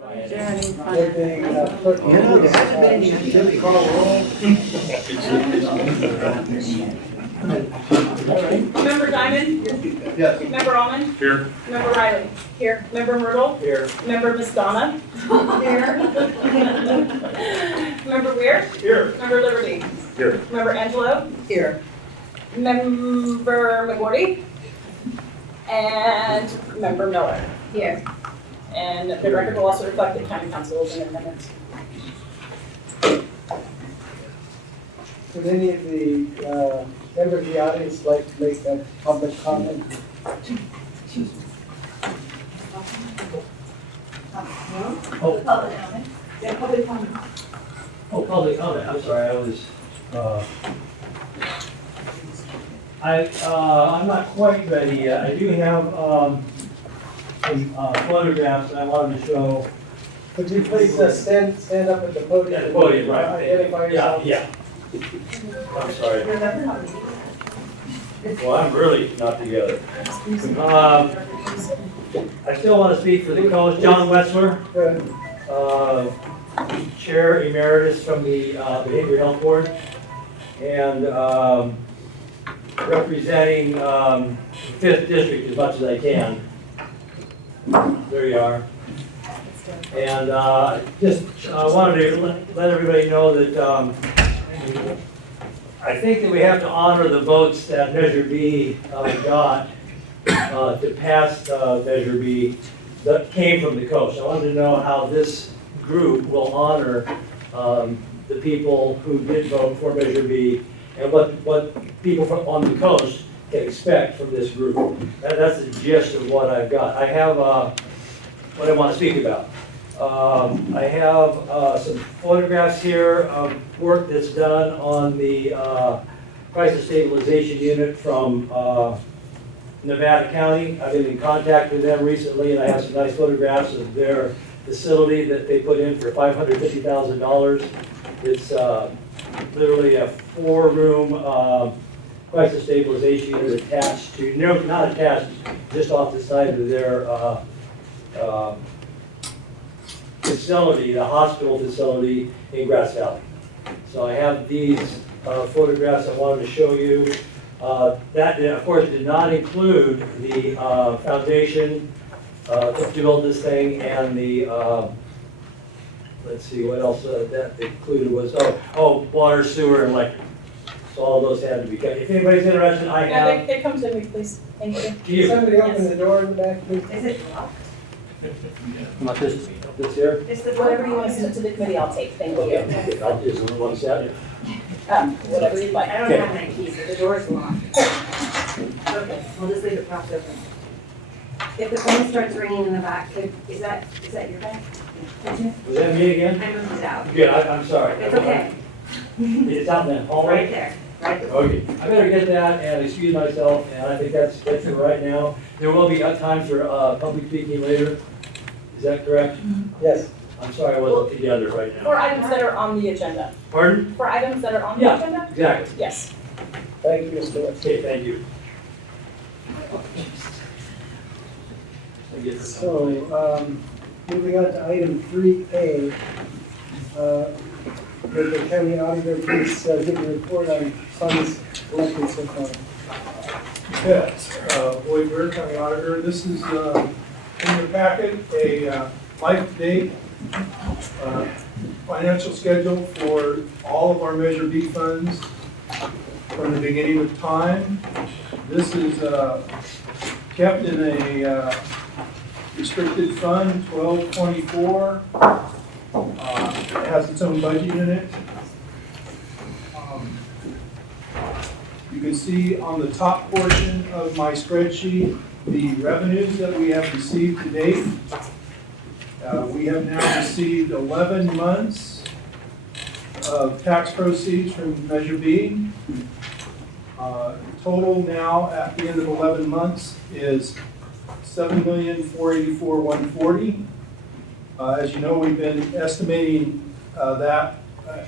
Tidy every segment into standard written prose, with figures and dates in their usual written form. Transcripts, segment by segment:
Member Diamond? Yes. Member Almond? Here. Member Riley? Here. Member Myrtle? Here. Member Miss Donna? Here. Member Weir? Here. Member Liberty? Here. Member Angelo? Here. Member McGorty? And Member Miller? Here. And the record will also reflect the county council is in attendance. Would any of the members of the audience like to make a public comment? Oh, public comment, I'm sorry, I'm not quite ready yet. I do have, some photographs I wanted to show. Could you please stand up at the podium? At the podium, right. Identify yourself. Yeah. I'm sorry. Well, I'm really not together. I still want to speak for the coach, John Wetzler, Good. Chair Emeritus from the Behavioral Health Board, and representing the 5th District as much as I can. There you are. And just wanted to let everybody know that I think that we have to honor the votes that Measure B got to pass Measure B that came from the coast. I wanted to know how this group will honor the people who did vote for Measure B and what people from on the coast can expect from this group. That's the gist of what I've got. I have what I want to speak about. I have some photographs here of work that's done on the crisis stabilization unit from Nevada County. I've been in contact with them recently, and I have some nice photographs of their facility that they put in for $550,000. It's literally a 4-room crisis stabilization unit attached to, no, not attached, just off the side of their facility, the hospital facility in Grass Valley. So I have these photographs I wanted to show you. That, of course, did not include the foundation to build this thing and the, let's see, what else that included was, water, sewer, and electric. So all those had to be kept. If anybody's interested, I Yeah, have. they come to me, please. Thank you. To you. Somebody open the door in the back, please. Is it locked? Not this here? Is the Whatever you want to send to the committee, I'll take. Thank you. I'll just one set. Whatever you'd like. I don't have any keys, but the door's locked. Okay, we'll just leave it propped open. If the phone starts ringing in the back, is that your bag? Was that me again? I moved it out. Good, I'm sorry. It's okay. It's out then, all Right right? there, right there. Okay, I better get that and excuse myself, and I think that's it for right now. There will be times for public speaking later. Is that correct? Yes. I'm sorry I wasn't together right For now. items that are on the agenda. Pardon? For items that are on the Yeah. agenda? Exactly. Yes. Thank you, Mr. West. Okay, thank you. So, moving on to item 3A, would the county auditor please give a report on funds collected so far? Yes, Boyd Weir, County Auditor. This is in your packet, a life-to-date financial schedule for all of our Measure B funds from the beginning of time. This is kept in a restricted fund, 1224. It has its own budget in it. You can see on the top portion of my spreadsheet the revenues that we have received to date. We have now received 11 months of tax proceeds from Measure B. Total now at the end of 11 months is $7,484,140. As you know, we've been estimating that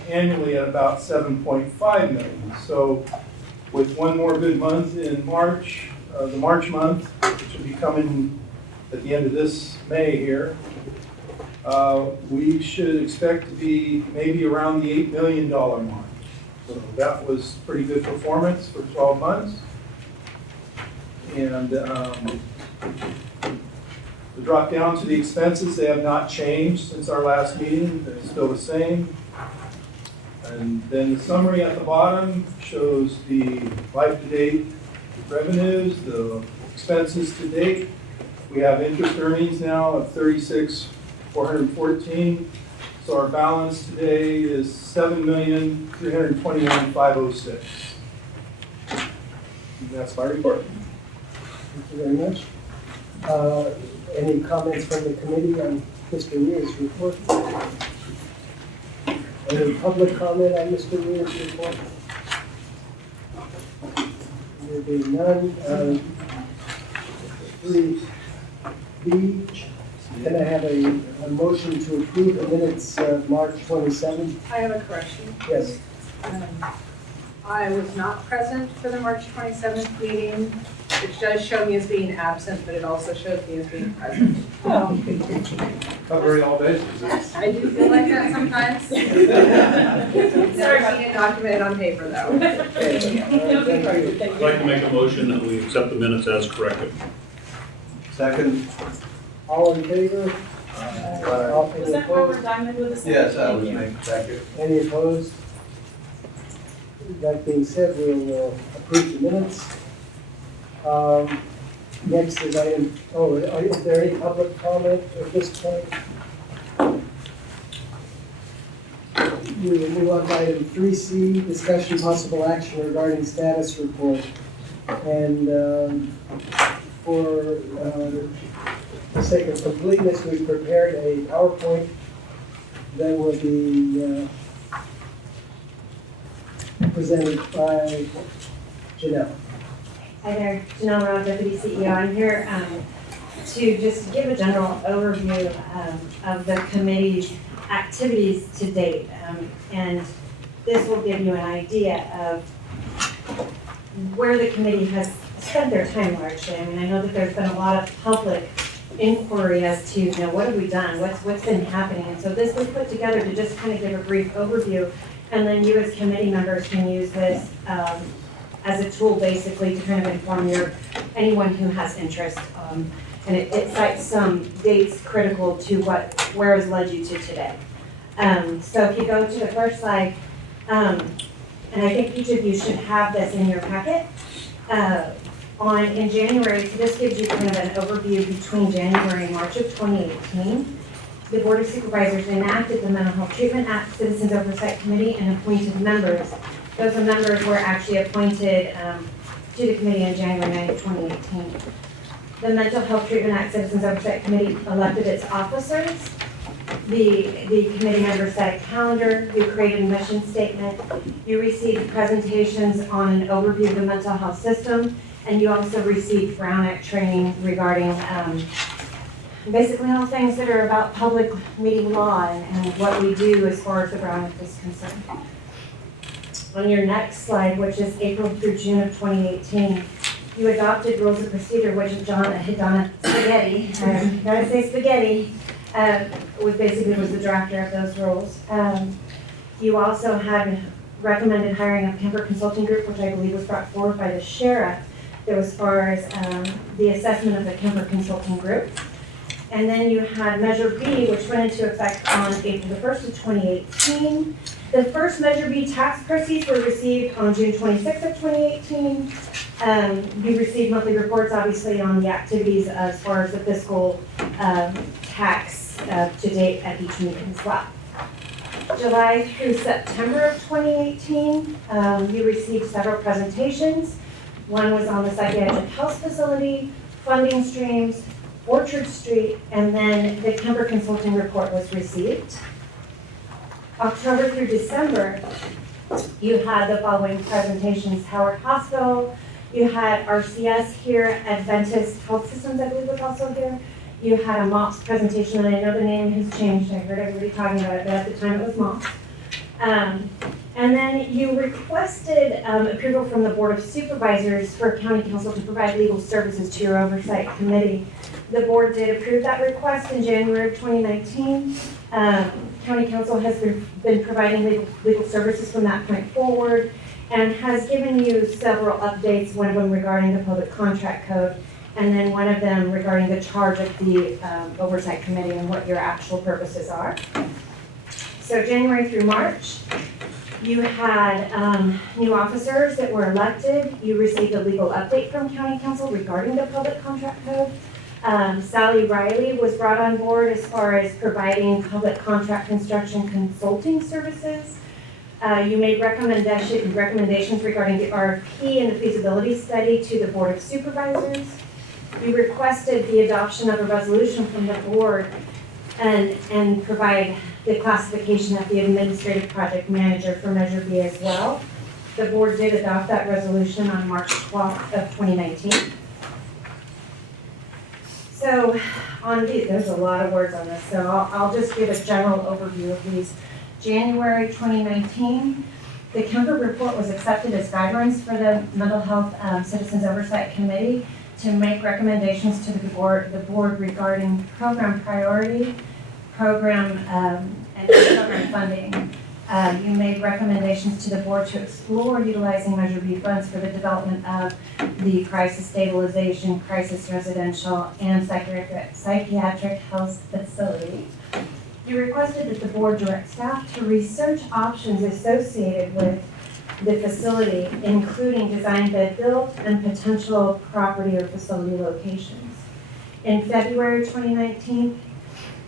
annually at about $7.5 million. So with one more good month in March, the March month, which will be coming at the end of this May here, we should expect to be maybe around the $8 million mark. So that was pretty good performance for 12 months. And the drop down to the expenses, they have not changed since our last meeting. They're still the same. And then the summary at the bottom shows the life-to-date revenues, the expenses to date. We have interest earnings now of $36,414. So our balance today is $7,321,506. And that's my report. Thank you very much. Any comments from the committee on Mr. Weir's report? Any public comment on Mr. Weir's report? There being none, 3B, can I have a motion to approve the minutes of March 27th? I have a correction. Yes. I was not present for the March 27th meeting, which does show me as being absent, but it also shows me as being present. Covering all bases. I do feel like that sometimes. Never seen it documented on paper, though. Thank you. I'd like to make a motion that we accept the minutes as corrected. Second? All in favor? All Was any that Robert opposed? Diamond with us? Yes, I was making second. Any opposed? That being said, we'll approve the minutes. Next is item, is there any public comment at this point? We will move on to item 3C, discussion possible action regarding status report. And for the sake of completeness, we prepared a PowerPoint that will be presented by Janelle. Hi there, Janelle Rowe, Deputy CEO. I'm here to just give a general overview of the committee's activities to date. And this will give you an idea of where the committee has spent their time largely. I mean, I know that there's been a lot of public inquiry as to, what have we done? What's been happening? And so this was put together to just kind of give a brief overview. And then you as committee members can use this as a tool basically to kind of inform anyone who has interest. And it cites some dates critical to where has led you to today. So if you go to the first slide, and I think each of you should have this in your packet. In January, so this gives you kind of an overview between January and March of 2018. The Board of Supervisors enacted the Mental Health Treatment Act Citizens Oversight Committee and appointed members. Those members were actually appointed to the committee on January 9th, 2018. The Mental Health Treatment Act Citizens Oversight Committee elected its officers. The committee members set a calendar. You created a mission statement. You received presentations on an overview of the mental health system, and you also received Brown Act training regarding basically all things that are about public meeting law and what we do as far as the Brown Act is concerned. On your next slide, which is April through June of 2018, you adopted rules of procedure, which Donna Spaghetti, gotta say Spaghetti, was the drafter of those rules. You also had recommended hiring a Kemper Consulting Group, which I believe was brought forward by the sheriff. That was as far as the assessment of the Kemper Consulting Group. And then you had Measure B, which went into effect on April the 1st of 2018. The first Measure B tax proceeds were received on June 26th of 2018. You received monthly reports, obviously, on the activities as far as the fiscal tax to date at each meeting as well. July through September of 2018, you received several presentations. One was on the psychiatric health facility, funding streams, Orchard Street, and then the Kemper Consulting Report was received. October through December, you had the following presentations: Howard Hospital, you had RCS here, Adventist Health Systems, I believe was also here. You had a MOPS presentation, and I know the name has changed, I heard everybody talking about it, but at the time it was MOPS. And then you requested approval from the Board of Supervisors for County Council to provide legal services to your Oversight Committee. The board did approve that request in January of 2019. County Council has been providing legal services from that point forward and has given you several updates, one of them regarding the Public Contract Code, and then one of them regarding the charge of the Oversight Committee and what your actual purposes are. So January through March, you had new officers that were elected. You received a legal update from County Council regarding the Public Contract Code. Sally Riley was brought on board as far as providing public contract construction consulting services. You made recommendations regarding the RFP and the feasibility study to the Board of Supervisors. You requested the adoption of a resolution from the board and provide the classification of the administrative project manager for Measure B as well. The board did adopt that resolution on March 12th of 2019. So there's a lot of words on this, so I'll just give a general overview of these. January 2019, the Kemper report was accepted as guidelines for the Mental Health Citizens Oversight Committee to make recommendations to the board regarding program priority, program and program funding. You made recommendations to the board to explore utilizing Measure B funds for the development of the crisis stabilization, crisis residential, and psychiatric health facility. You requested that the board direct staff to research options associated with the facility, including design bid build and potential property or facility locations. In February 2019,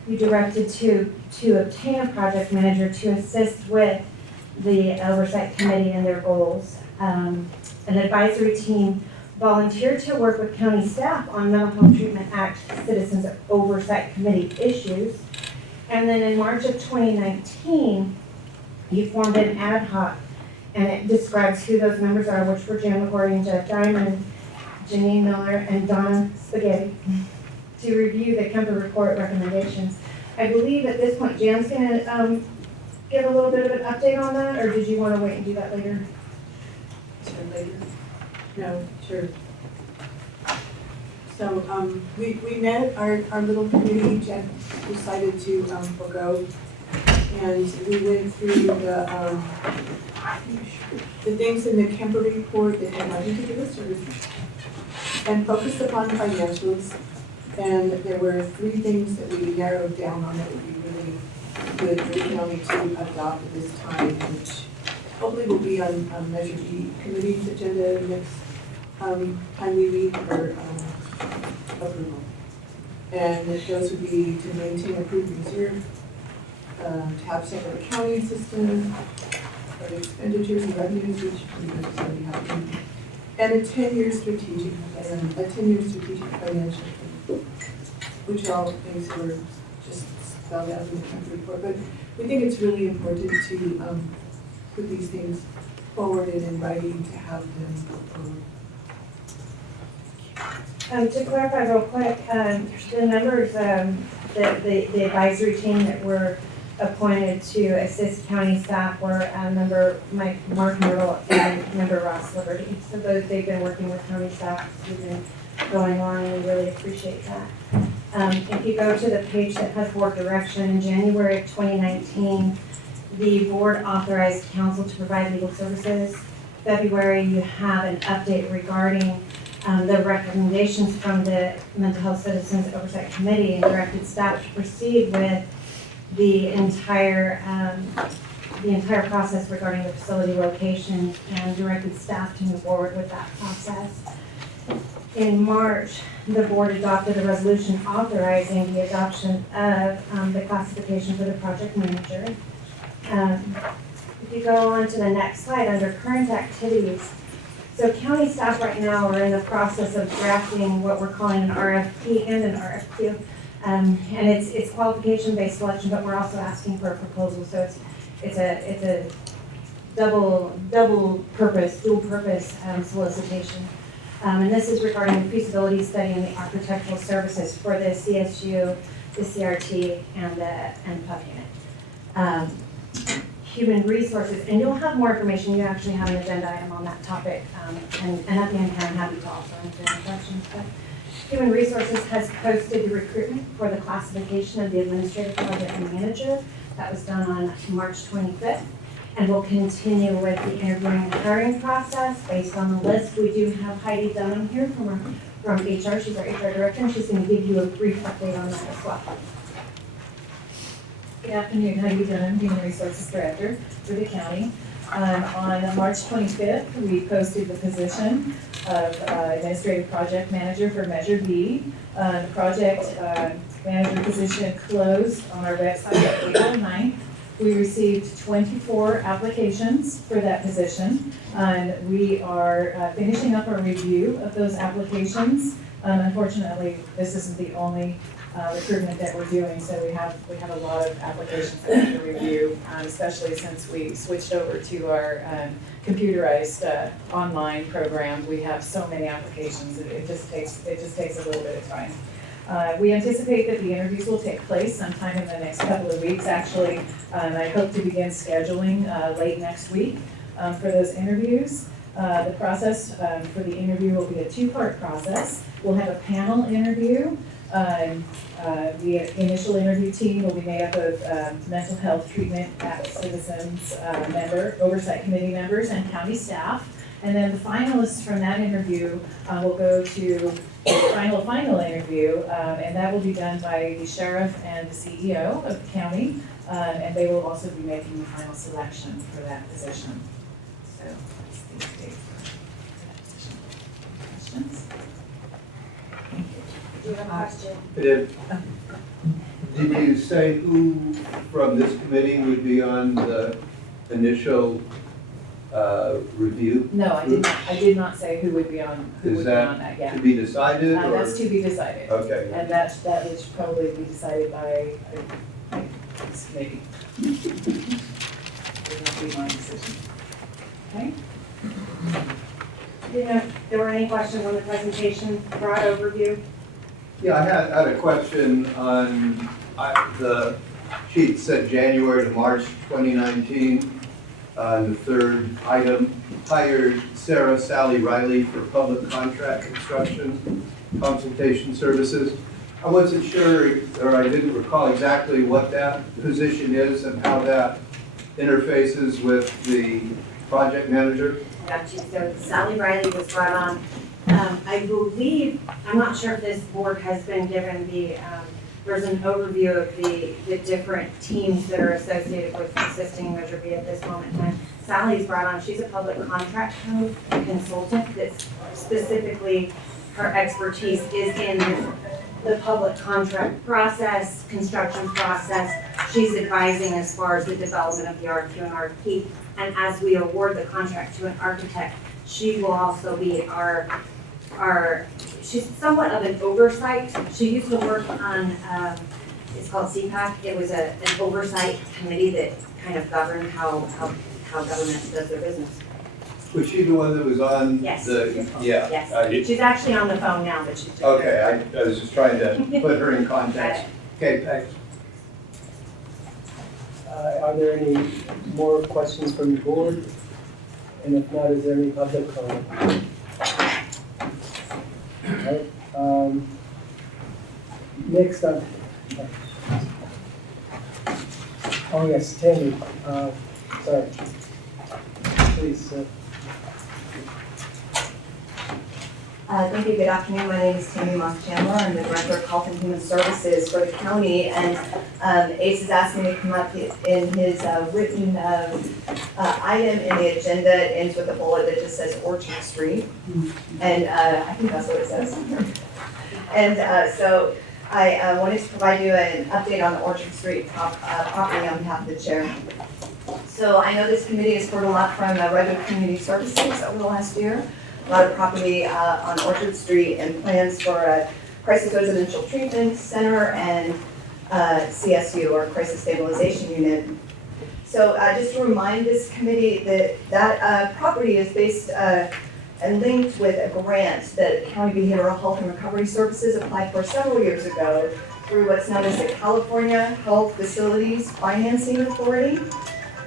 you directed to obtain a project manager to assist with the Oversight Committee and their goals. An advisory team volunteered to work with county staff on Mental Health Treatment Act Citizens Oversight Committee issues. And then in March of 2019, you formed an ad hoc, and it describes who those members are, which were Jan McGordy and Jeff Diamond, Janine Miller, and Donna Spaghetti, to review the Kemper report recommendations. I believe at this point, Jan's gonna give a little bit of an update on that, or did you wanna wait and do that later? Sure, later. No, sure. So, we met, our little committee, Jen decided to, forego, and we went through the things in the Kemper report that had nothing to do with services, and focused upon financials. And there were 3 things that we narrowed down on that would be really good for the county to adopt at this time, which hopefully will be on Measure B committee's agenda next time we meet for approval. And those would be to maintain approved reserve, to have separate accounting system of expenditures and revenues, which pretty much is already happening, and a 10-year strategic plan, a 10-year strategic financial plan, which are all things that were just spelled out in the Kemper report. But we think it's really important to put these things forward and in writing to have them go forward. To clarify real quick, the members, the advisory team that were appointed to assist county staff were member Mark Myrtle and member Ross Liberty. So they've been working with county staff, we've been going on, and we really appreciate that. If you go to the page that has board direction, in January of 2019, the board authorized council to provide legal services. February, you have an update regarding the recommendations from the Mental Health Citizens Oversight Committee and directed staff to proceed with the entire process regarding the facility location and directed staff to move forward with that process. In March, the board adopted a resolution authorizing the adoption of the classification for the project manager. If you go on to the next slide, under current activities, so county staff right now are in the process of drafting what we're calling an RFP and an RFQ. And it's qualification-based selection, but we're also asking for a proposal. So it's a dual purpose solicitation. And this is regarding the feasibility study and the architectural services for the CSU, the CRT, and PUF unit. Human resources, and you'll have more information. You actually have an agenda item on that topic, and at the end here, I'm happy to also answer any questions. But Human Resources has posted the recruitment for the classification of the administrative project manager. That was done on March 25th. And we'll continue with the interviewing and hiring process based on the list. We do have Heidi Dunham here from HR. She's our HR director, and she's going to give you a brief update on that as well. Good afternoon, Heidi Dunham, Human Resources Director for the county. On March 25th, we posted the position of Administrative Project Manager for Measure B. The project manager position closed on our website on April 9th. We received 24 applications for that position. We are finishing up our review of those applications. Unfortunately, this isn't the only recruitment that we're doing, so we have a lot of applications that we have to review, especially since we switched over to our computerized online program. We have so many applications, it just takes a little bit of time. We anticipate that the interviews will take place sometime in the next couple of weeks, actually. I hope to begin scheduling late next week for those interviews. The process for the interview will be a two-part process. We'll have a panel interview. The initial interview team will be made up of mental health treatment citizens, oversight committee members, and county staff. And then the finalists from that interview will go to the final interview, and that will be done by the sheriff and the CEO of the county, and they will also be making the final selection for that position. So that's the date for that position. Questions? Do you have a question? Did you say who from this committee would be on the initial review? No, I did not say who would be on that yet. To be decided, or? That's to be decided. Okay. And that would probably be decided by this committee. It would not be my decision. Okay? Didn't know if there were any questions on the presentation, broad overview? Yeah, I had a question on, the sheet said January to March 2019. The third item, hired Sarah Sally Riley for public contract construction consultation services. I wasn't sure, or I didn't recall exactly what that position is and how that interfaces with the project manager. Got you. So Sally Riley was brought on. I believe, I'm not sure if this board has been given there's an overview of the different teams that are associated with assisting Measure B at this moment in time. Sally's brought on, she's a public contract code consultant that's specifically, her expertise is in the public contract process, construction process. She's advising as far as the development of the RFQ and RFP. And as we award the contract to an architect, she will also be she's somewhat of an oversight. She used to work on, it's called CPAC. It was an oversight committee that kind of governed how government does their business. Was she the one that was on Yes. Yeah. Yes. She's actually on the phone now, but she's just. Okay, I was just trying to put her in context. Okay, thanks. Are there any more questions from the board? And if not, is there any public comment? All right, next up. Oh, yes, Tammy, sorry. Please, Thank you. Good afternoon. My name is Tammy Moss-Chandler. I'm the Director of Health and Human Services for the county. And ACE has asked me to come up in his written item in the agenda. It ends with a bullet that just says Orchard Street. And I think that's what it says. And so I wanted to provide you an update on the Orchard Street property on behalf of the chair. So I know this committee has heard a lot from Redwood Community Services over the last year. A lot of property on Orchard Street and plans for a crisis residential treatment center and CSU, or crisis stabilization unit. So just to remind this committee that property is based and linked with a grant that County Behavioral Health and Recovery Services applied for several years ago through what's known as the California Health Facilities Financing Authority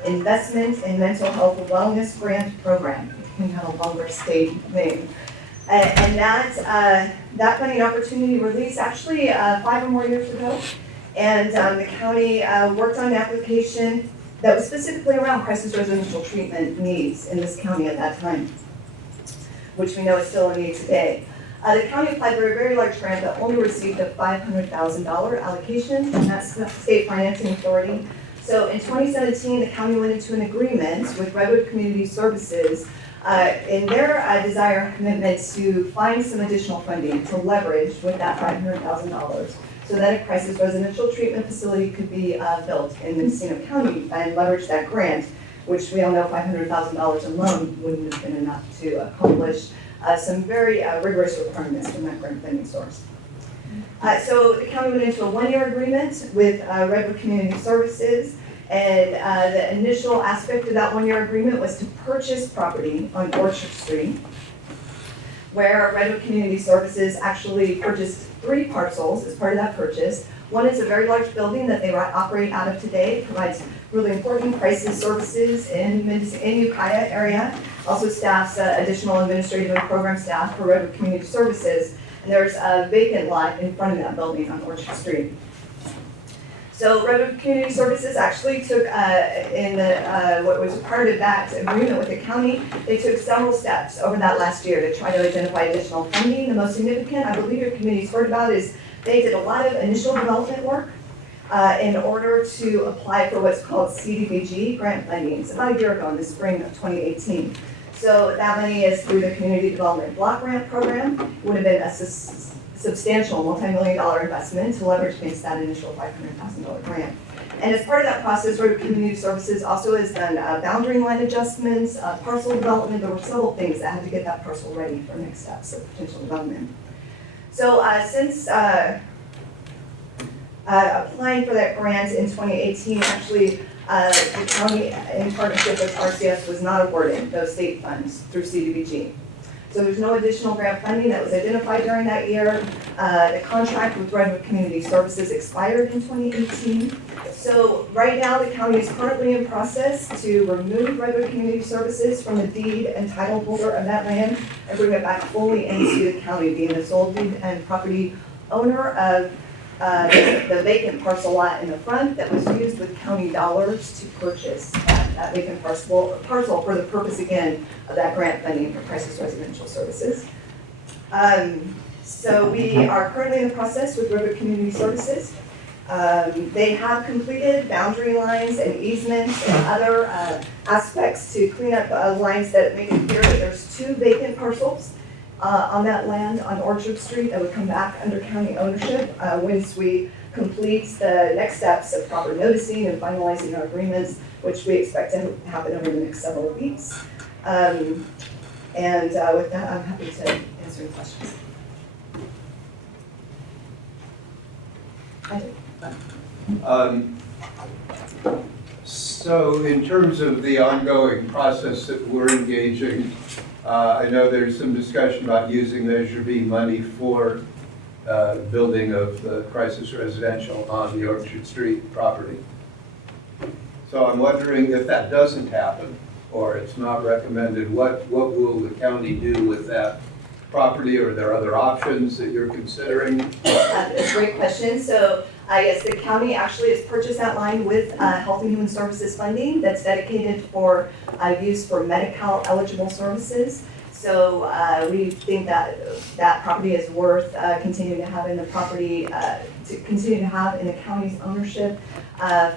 Investment in Mental Health Wellness Grant Program. We have a longer state name. And that funding opportunity released actually 5 or more years ago. And the county worked on an application that was specifically around crisis residential treatment needs in this county at that time, which we know is still a need today. The county applied for a very large grant that only received a $500,000 allocation, and that's the state financing authority. So in 2017, the county went into an agreement with Redwood Community Services in their desire and commitment to find some additional funding to leverage with that $500,000 so that a crisis residential treatment facility could be built in Mendocino County and leverage that grant, which we all know $500,000 alone wouldn't have been enough to accomplish some very rigorous requirements from that grant funding source. So the county went into a 1-year agreement with Redwood Community Services, and the initial aspect of that 1-year agreement was to purchase property on Orchard Street, where Redwood Community Services actually purchased 3 parcels as part of that purchase. One is a very large building that they operate out of today. It provides really important crisis services in Ukiah area. Also staffs additional administrative and program staff for Redwood Community Services. And there's a vacant lot in front of that building on Orchard Street. So Redwood Community Services actually took, what was part of that agreement with the county, they took several steps over that last year to try to identify additional funding. The most significant, I believe your committee's heard about, is they did a lot of initial development work in order to apply for what's called CDBG grant funding. It's about a year ago in the spring of 2018. So that money is through the Community Development Block Grant Program. It would have been a substantial multi-million-dollar investment to leverage against that initial $500,000 grant. And as part of that process, Redwood Community Services also has done boundary line adjustments, parcel development. There were several things that had to get that parcel ready for next steps of potential development. So since applying for that grant in 2018, actually the county, in partnership with RCS, was not awarded those state funds through CDBG. So there's no additional grant funding that was identified during that year. The contract with Redwood Community Services expired in 2018. So right now, the county is currently in process to remove Redwood Community Services from the deed and title holder of that land and bring it back fully into the county, being the sole deed and property owner of the vacant parcel lot in the front that was used with county dollars to purchase that vacant parcel for the purpose, again, of that grant funding for crisis residential services. So we are currently in the process with Redwood Community Services. They have completed boundary lines and easements and other aspects to clean up lines that make it clear that there's 2 vacant parcels on that land on Orchard Street that would come back under county ownership once we complete the next steps of proper noticing and finalizing our agreements, which we expect to happen over the next several weeks. And with that, I'm happy to answer your questions. So in terms of the ongoing process that we're engaging, I know there's some discussion about using Measure B money for building of the crisis residential on the Orchard Street property. So I'm wondering if that doesn't happen, or it's not recommended, what will the county do with that property? Or are there other options that you're considering? That's a great question. So yes, the county actually has purchased that line with Health and Human Services funding that's dedicated for use for Medi-Cal eligible services. So we think that that property is worth continuing to have in the property, to continue to have in the county's ownership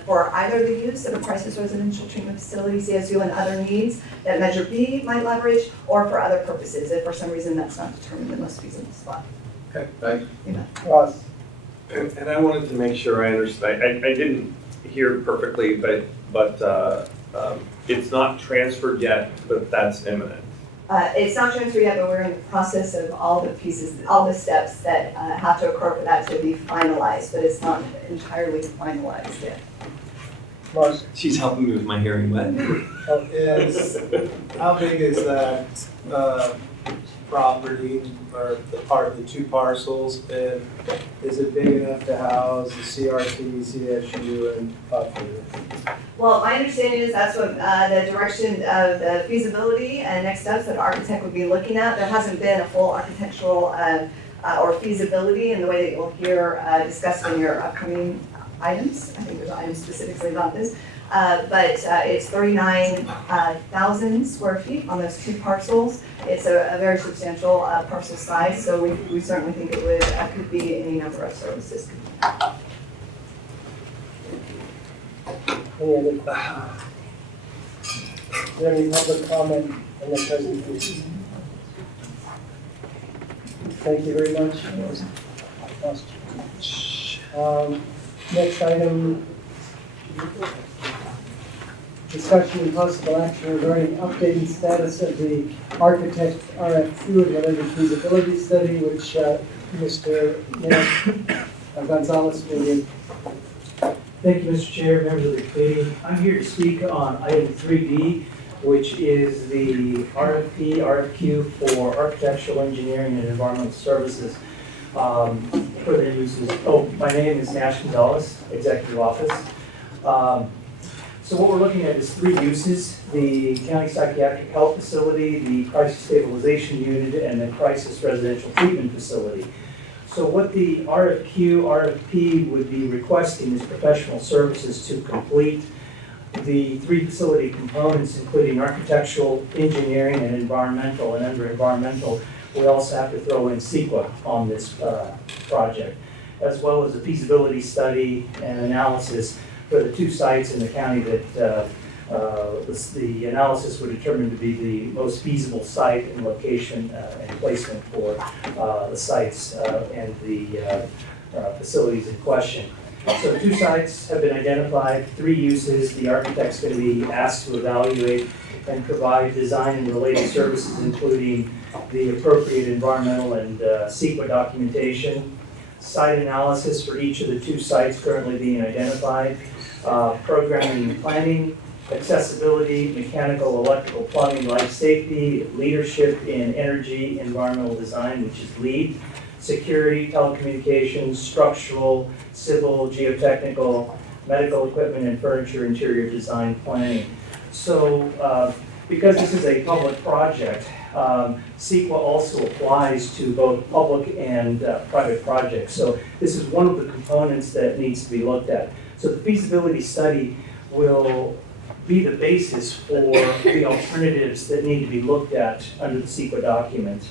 for either the use of a crisis residential treatment facility, CSU, and other needs that Measure B might leverage, or for other purposes if for some reason that's not determined the most feasible spot. Okay, thanks. Ross? And I wanted to make sure I understood. I didn't hear perfectly, but it's not transferred yet, but that's imminent. It's not transferred yet, but we're in the process of all the pieces, all the steps that have to occur for that to be finalized, but it's not entirely finalized yet. Mark? She's helping me with my hearing. What? How big is that property, or the two parcels, and is it big enough to house the CRT, CSU, and Puffer? Well, my understanding is that's what the direction of the feasibility and next steps that the architect would be looking at. There hasn't been a full architectural or feasibility in the way that you'll hear discussed in your upcoming items. I think there's items specifically about this. But it's 39,000 square feet on those two parcels. It's a very substantial parcel size, so we certainly think it would could be any number of services. Any other questions? Is there any public comment on the presentation? Thank you very much. Next item, discussion and possible action regarding updating status of the architect RFQ and related feasibility study, which Mr. Gonzalez will give. Thank you, Mr. Chair, members of the committee. I'm here to speak on item 3B, which is the RFQ for architectural engineering and environmental services for the uses. Oh, my name is Nash Gonzalez, Executive Office. So what we're looking at is 3 uses: the County Psychiatric Health Facility, the Crisis Stabilization Unit, and the Crisis Residential Treatment Facility. So what the RFP would be requesting is professional services to complete the 3 facility components, including architectural, engineering, and environmental. And under environmental, we also have to throw in CEQA on this project, as well as a feasibility study and analysis for the 2 sites in the county that the analysis would determine to be the most feasible site and location and placement for the sites and the facilities in question. So 2 sites have been identified, 3 uses. The architect's going to be asked to evaluate and provide design and related services, including the appropriate environmental and CEQA documentation, site analysis for each of the 2 sites currently being identified, programming and planning, accessibility, mechanical, electrical, plumbing, life safety, leadership in energy, environmental design, which is LEED, security, telecommunications, structural, civil, geotechnical, medical equipment and furniture, interior design planning. So because this is a public project, CEQA also applies to both public and private projects. So this is one of the components that needs to be looked at. So the feasibility study will be the basis for the alternatives that need to be looked at under the CEQA document.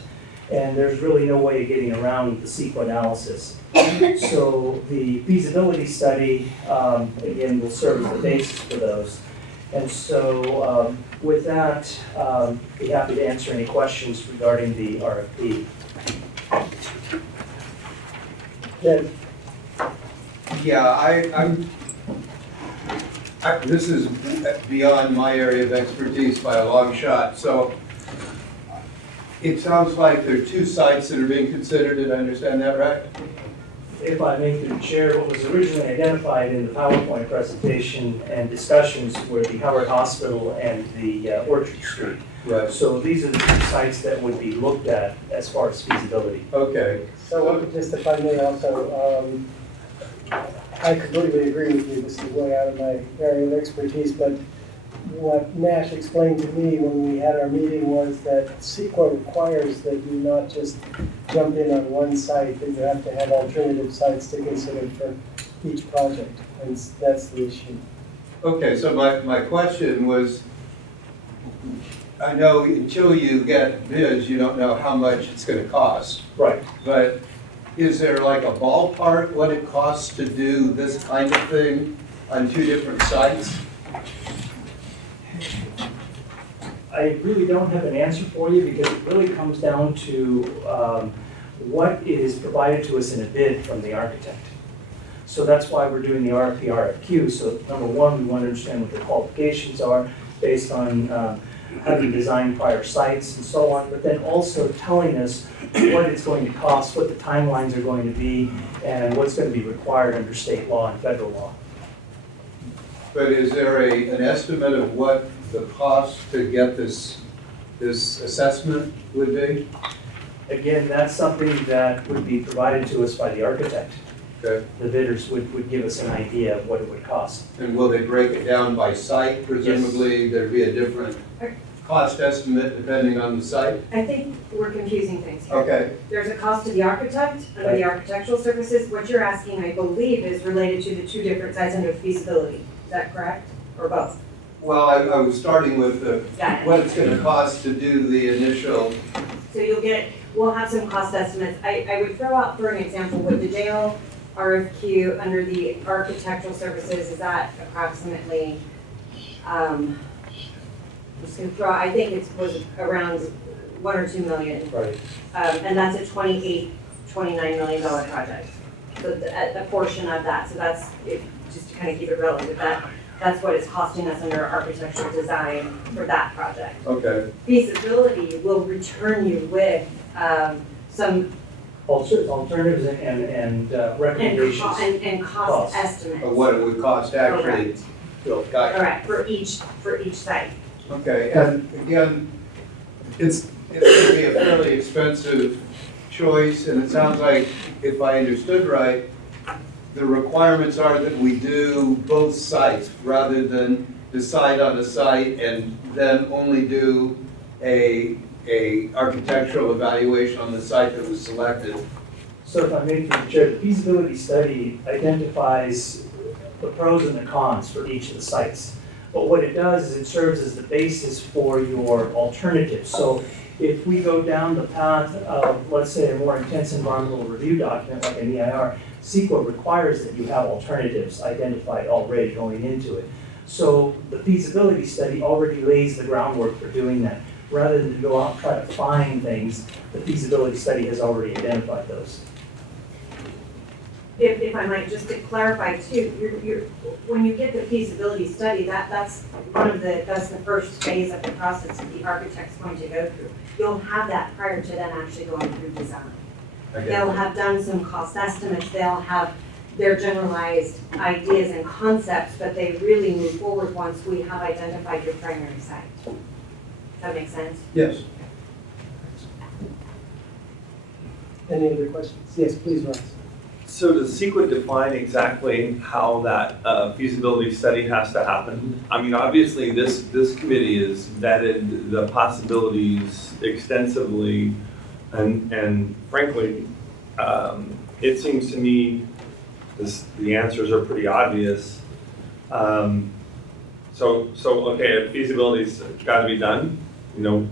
And there's really no way of getting around the CEQA analysis. So the feasibility study, again, will serve as the basis for those. And so with that, be happy to answer any questions regarding the RFP. Ed? Yeah, this is beyond my area of expertise by a long shot. So it sounds like there are 2 sites that are being considered. Did I understand that right? If I may, through the chair, what was originally identified in the PowerPoint presentation and discussions were the Howard Hospital and the Orchard Street. Right. So these are the 2 sites that would be looked at as far as feasibility. Okay. So just if I may also, I completely agree with you. This is way out of my area of expertise, but what Nash explained to me when we had our meeting was that CEQA requires that you not just jump in on one site, that you have to have alternative sites to consider for each project, and that's the issue. Okay, so my question was, I know until you get bids, you don't know how much it's going to cost. Right. But is there like a ballpark what it costs to do this kind of thing on 2 different sites? I really don't have an answer for you because it really comes down to what is provided to us in a bid from the architect. So that's why we're doing the RFP, RFQ. So number 1, we want to understand what the qualifications are based on having designed prior sites and so on, but then also telling us what it's going to cost, what the timelines are going to be, and what's going to be required under state law and federal law. But is there an estimate of what the cost to get this assessment would be? again, that's something that would be provided to us by the architect. Okay. The bidders would give us an idea of what it would cost. And will they break it down by site? Presumably, there'd be a different cost estimate depending on the site? I think we're confusing things here. Okay, There's a cost to the architect under the architectural services. What you're asking, I believe, is related to the two different sites under feasibility. Is that correct? Or both? well, I was starting with Got it. what it's gonna cost to do the initial, So we'll have some cost estimates. I would throw out, for an example, with the jail RFQ under the architectural services, is that approximately, I'm just gonna throw, I think it was around 1 or 2 million. Right. And that's a $29 million project. So a portion of that, so that's, just to kind of keep it relative, that's what it's costing us under architectural design for that project. okay, Feasibility will return you with some Alternatives and recommendations. and cost estimates. of what it would cost to actually Correct. build. Gotcha. Correct, for each site. Okay, and again, it's gonna be a fairly expensive choice, and it sounds like, if I understood right, the requirements are that we do both sites rather than decide on a site and then only do a architectural evaluation on the site that was selected. So if I may, through the chair, the feasibility study identifies the pros and the cons for each of the sites. But what it does is it serves as the basis for your alternatives. So if we go down the path of, let's say, a more intense environmental review document like an EIR, CEQA requires that you have alternatives identified already going into it. So the feasibility study already lays the groundwork for doing that. Rather than to go out and try to find things, the feasibility study has already identified those. If I might, just to clarify too, when you get the feasibility study, that's the first phase of the process that the architect's going to go through. You'll have that prior to then actually going through design. They'll have done some cost estimates, they'll have their generalized ideas and concepts, but they really move forward once we have identified your primary site. Does that make sense? Yes. Any other questions? Yes, please, Ross. So does CEQA define exactly how that feasibility study has to happen? I mean, obviously, this committee has vetted the possibilities extensively, and frankly, it seems to me the answers are pretty obvious. So okay, if feasibility's got to be done, you know,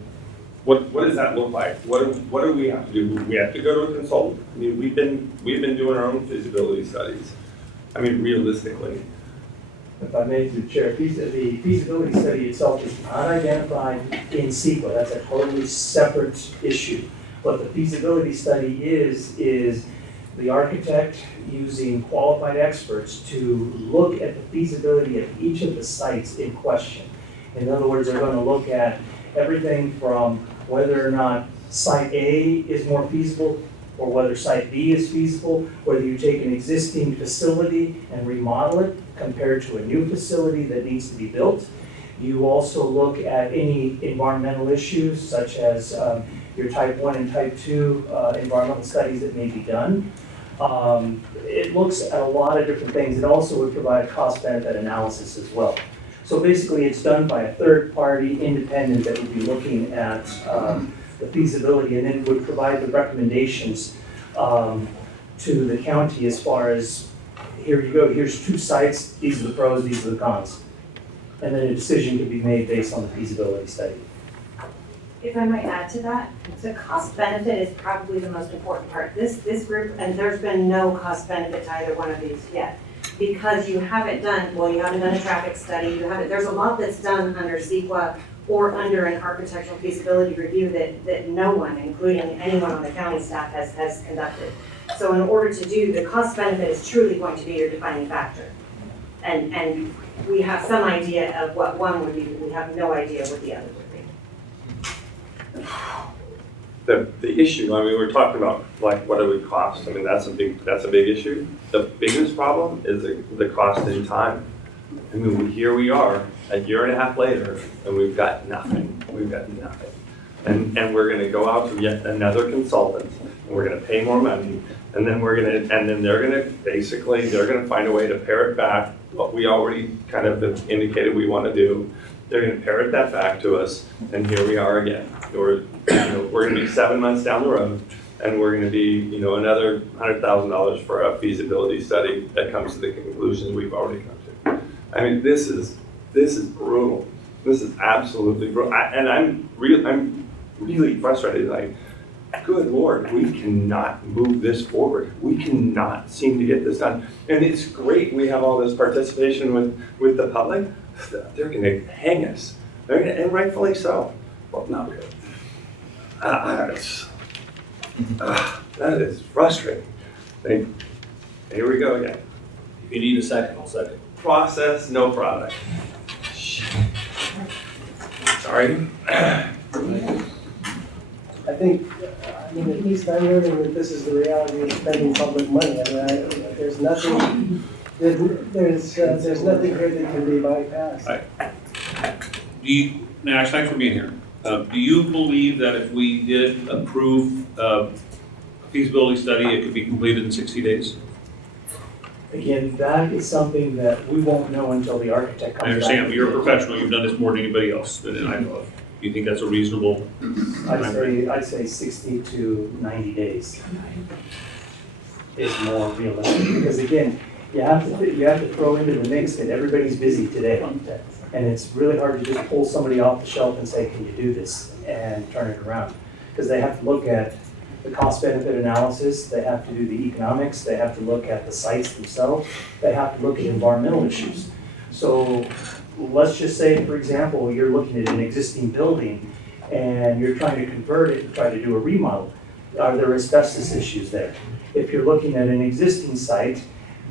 what does that look like? What do we have to do? We have to go to a consultant. I mean, we've been doing our own feasibility studies. I mean, realistically. If I may, through the chair, the feasibility study itself is not identified in CEQA. That's a totally separate issue. What the feasibility study is the architect using qualified experts to look at the feasibility of each of the sites in question. In other words, they're going to look at everything from whether or not site A is more feasible or whether site B is feasible, whether you take an existing facility and remodel it compared to a new facility that needs to be built. You also look at any environmental issues such as your type 1 and type 2 environmental studies that may be done. It looks at a lot of different things. It also would provide a cost-benefit analysis as well. So basically, it's done by a third-party independent that would be looking at the feasibility and then would provide the recommendations to the county as far as, here you go, here's 2 sites, these are the pros, these are the cons. And then a decision can be made based on the feasibility study. If I might add to that, the cost benefit is probably the most important part. This group, and there's been no cost benefit to either one of these yet. Because you haven't done a traffic study, there's a lot that's done under CEQA or under an architectural feasibility review that no one, including anyone on the county staff, has conducted. So in order to do, the cost benefit is truly going to be your defining factor. And we have some idea of what one would be, but we have no idea what the other would be. The issue, I mean, we're talking about like what it would cost. I mean, that's a big issue. The biggest problem is the cost in time. I mean, here we are a year and a half later, and we've got nothing. We've got nothing. And we're gonna go out to yet another consultant, and we're gonna pay more money, and then they're gonna find a way to pare it back, what we already kind of have indicated we wanna do. They're gonna parrot that back to us, and here we are again. We're gonna be 7 months down the road, and we're gonna be, another $100,000 for a feasibility study that comes to the conclusions we've already come to. I mean, this is brutal. This is absolutely brutal. And I'm really frustrated, like, good Lord, we cannot move this forward. We cannot seem to get this done. And it's great we have all this participation with the public. They're gonna hang us. And rightfully so. Well, not really. That is frustrating. Here we go again. If you need a second, I'll second. Process, no product. Sorry. I think, at least I'm learning that this is the reality of spending public money. There's nothing, there's nothing here that can be bypassed. Nash, thanks for being here. Do you believe that if we did approve a feasibility study, it could be completed in 60 days? Again, that is something that we won't know until the architect comes back. I understand, but you're a professional, you've done this more than anybody else that I know of. Do you think that's a reasonable? I'd say 60 to 90 days is more realistic, because again, you have to throw into the mix that everybody's busy today. And it's really hard to just pull somebody off the shelf and say, can you do this, and turn it around. Because they have to look at the cost benefit analysis, they have to do the economics, they have to look at the sites themselves, they have to look at environmental issues. So let's just say, for example, you're looking at an existing building and you're trying to convert it and try to do a remodel. Are there asbestos issues there? If you're looking at an existing site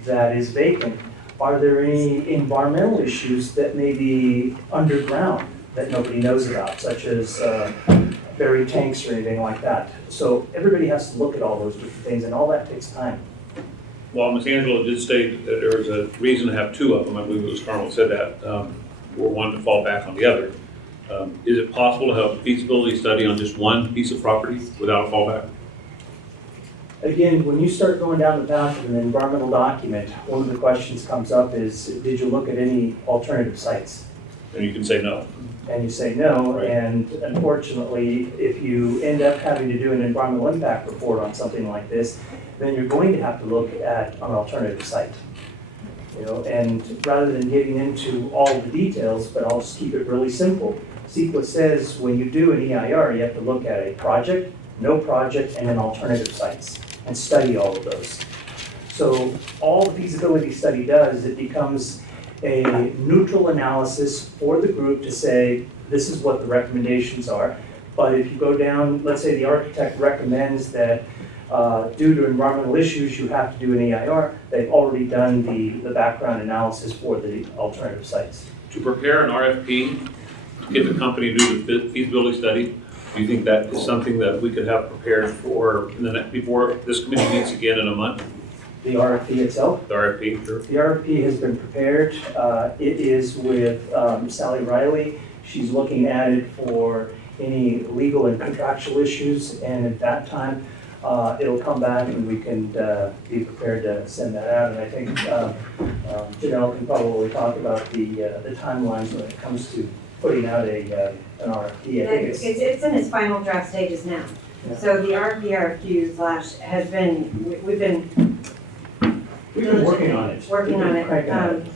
that is vacant, are there any environmental issues that may be underground that nobody knows about, such as buried tanks or anything like that? So everybody has to look at all those different things, and all that takes time. Well, Ms. Angela did state that there was a reason to have two of them. I believe it was Carmel said that, or one to fall back on the other. Is it possible to have a feasibility study on just one piece of property without a fallback? Again, when you start going down the path of an environmental document, one of the questions comes up is, did you look at any alternative sites? And you can say no. And you say no, Right. And unfortunately, if you end up having to do an environmental impact report on something like this, then you're going to have to look at an alternative site. And rather than getting into all the details, but I'll just keep it really simple. CEQA says when you do an EIR, you have to look at a project, no project, and then alternative sites, and study all of those. So all the feasibility study does, it becomes a neutral analysis for the group to say, this is what the recommendations are. But if you go down, let's say the architect recommends that due to environmental issues, you have to do an EIR, they've already done the background analysis for the alternative sites. To prepare an RFP, get the company to do the feasibility study, do you think that is something that we could have prepared for before this committee meets again in a month? The RFP itself? The RFP, sure. The RFP has been prepared. It is with Sally Riley. She's looking at it for any legal and contractual issues, and at that time, it'll come back and we can be prepared to send that out. And I think Janelle can probably talk about the timelines when it comes to putting out an RFP. I think It's in its final draft stages now. Yeah. So the RFQ has been, we've been working on it. working on Cranking it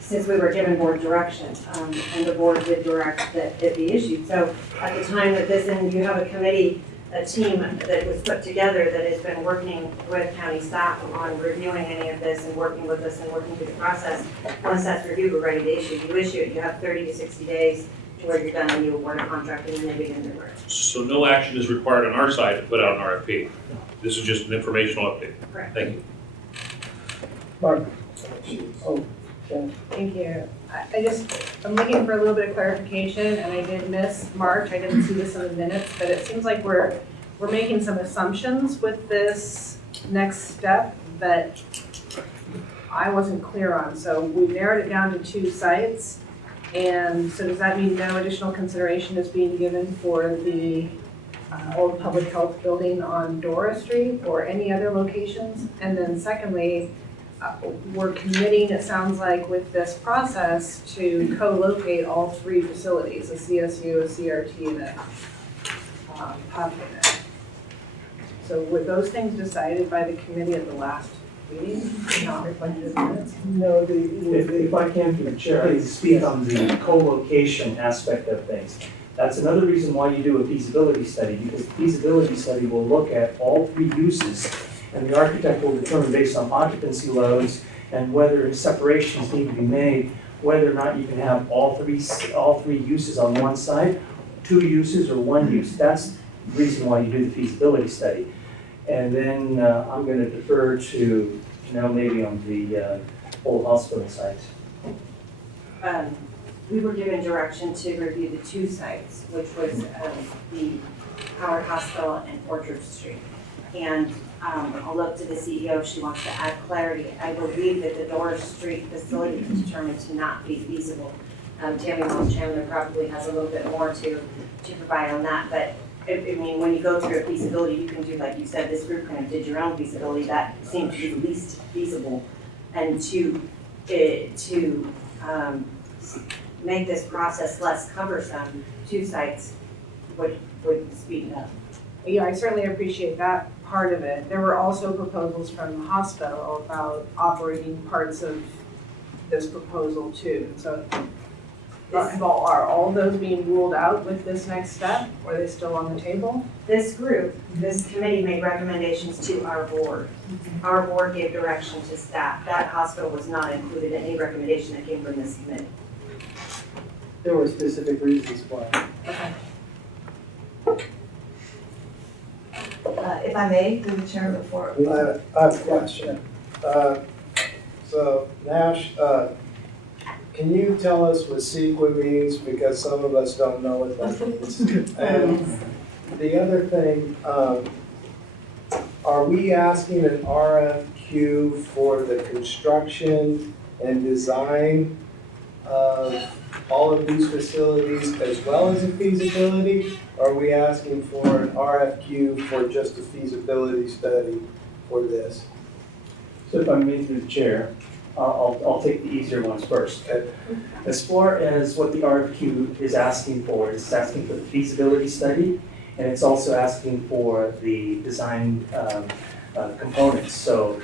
since we were given board direction, and the board did direct that it be issued. So at the time that and you have a committee, a team that was put together that has been working with county staff on reviewing any of this and working with us and working through the process. Once that's reviewed, we're ready to issue. You issue it, you have 30 to 60 days to where you're done and you award a contract and then they begin their work. So no action is required on our side to put out an RFP. This is just an informational update. Correct. Thank you. Barb? Oh, Jen. Thank you. I'm looking for a little bit of clarification, and I did miss March. I didn't see this in the minutes, but it seems like we're making some assumptions with this next step that I wasn't clear on. So we narrowed it down to 2 sites. And so does that mean no additional consideration is being given for the old public health building on Dora Street or any other locations? And then secondly, we're committing, it sounds like, with this process to co-locate all three facilities, a CSU, a CRT, and a pub unit. So were those things decided by the committee at the last meeting, not reflected in the minutes? No, If I can, through the chair, I can speak on the co-location aspect of things. That's another reason why you do a feasibility study, because the feasibility study will look at all three uses, and the architect will determine based on occupancy loads and whether separations need to be made, whether or not you can have all three uses on one site, 2 uses or 1 use. That's the reason why you do the feasibility study. And then I'm going to defer to now maybe on the old hospital site. We were given direction to review the 2 sites, which was the Howard Hospital and Orchard Street. And I'll look to the CEO if she wants to add clarity. I believe that the Dora Street facility was determined to not be feasible. Tammy Moss-Chandler probably has a little bit more to provide on that, but I mean, when you go through a feasibility, you can do, like you said, this group kind of did your own feasibility, that seemed to be the least feasible. And to make this process less cumbersome, 2 sites would speed it up. Yeah, I certainly appreciate that part of it. There were also proposals from the hospital about operating parts of this proposal too. So are all those being ruled out with this next step? Or are they still on the table? This committee made recommendations to our board. Our board gave direction to staff. That hospital was not included in any recommendation that came from this committee. there were specific reasons why. If I may, through the chair before. I have a question. So Nash, can you tell us what CEQA means? Because some of us don't know what that means. And the other thing, are we asking an RFQ for the construction and design of all of these facilities as well as a feasibility? Or are we asking for an RFQ for just a feasibility study for this? So if I may through the chair, I'll take the easier ones first. Okay. As far as what the RFQ is asking for, it's asking for the feasibility study, and it's also asking for the design components, so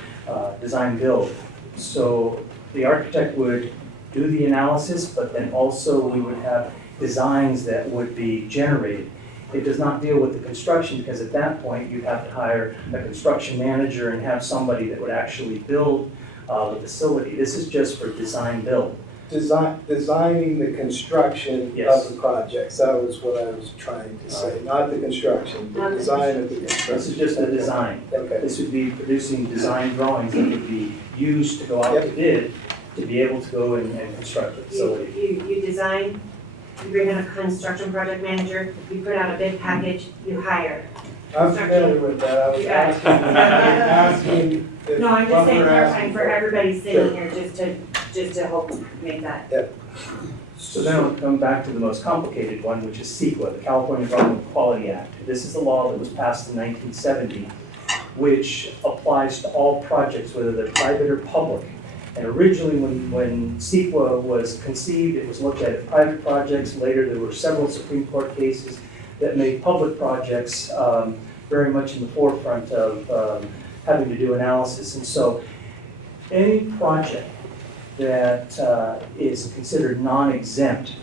design build. So the architect would do the analysis, but then also we would have designs that would be generated. It does not deal with the construction, because at that point you'd have to hire a construction manager and have somebody that would actually build the facility. This is just for design build. Designing the construction Yes. of the projects, that was what I was trying to say, not the construction, the design of the construction. This is just a design. Okay. This would be producing design drawings that would be used to go out to bid to be able to go and construct the facility. You design, you bring in a construction project manager, you put out a bid package, you hire. I'm familiar with that, I was Yeah. asking if No, I'm just what saying, we're clarifying asking for for. everybody sitting here, just to help make that. So then we'll come back to the most complicated one, which is CEQA, the California Environmental Quality Act. This is the law that was passed in 1970, which applies to all projects, whether they're private or public. And originally, when CEQA was conceived, it was looked at private projects. Later, there were several Supreme Court cases that made public projects very much in the forefront of having to do analysis. And so any project that is considered non-exempt,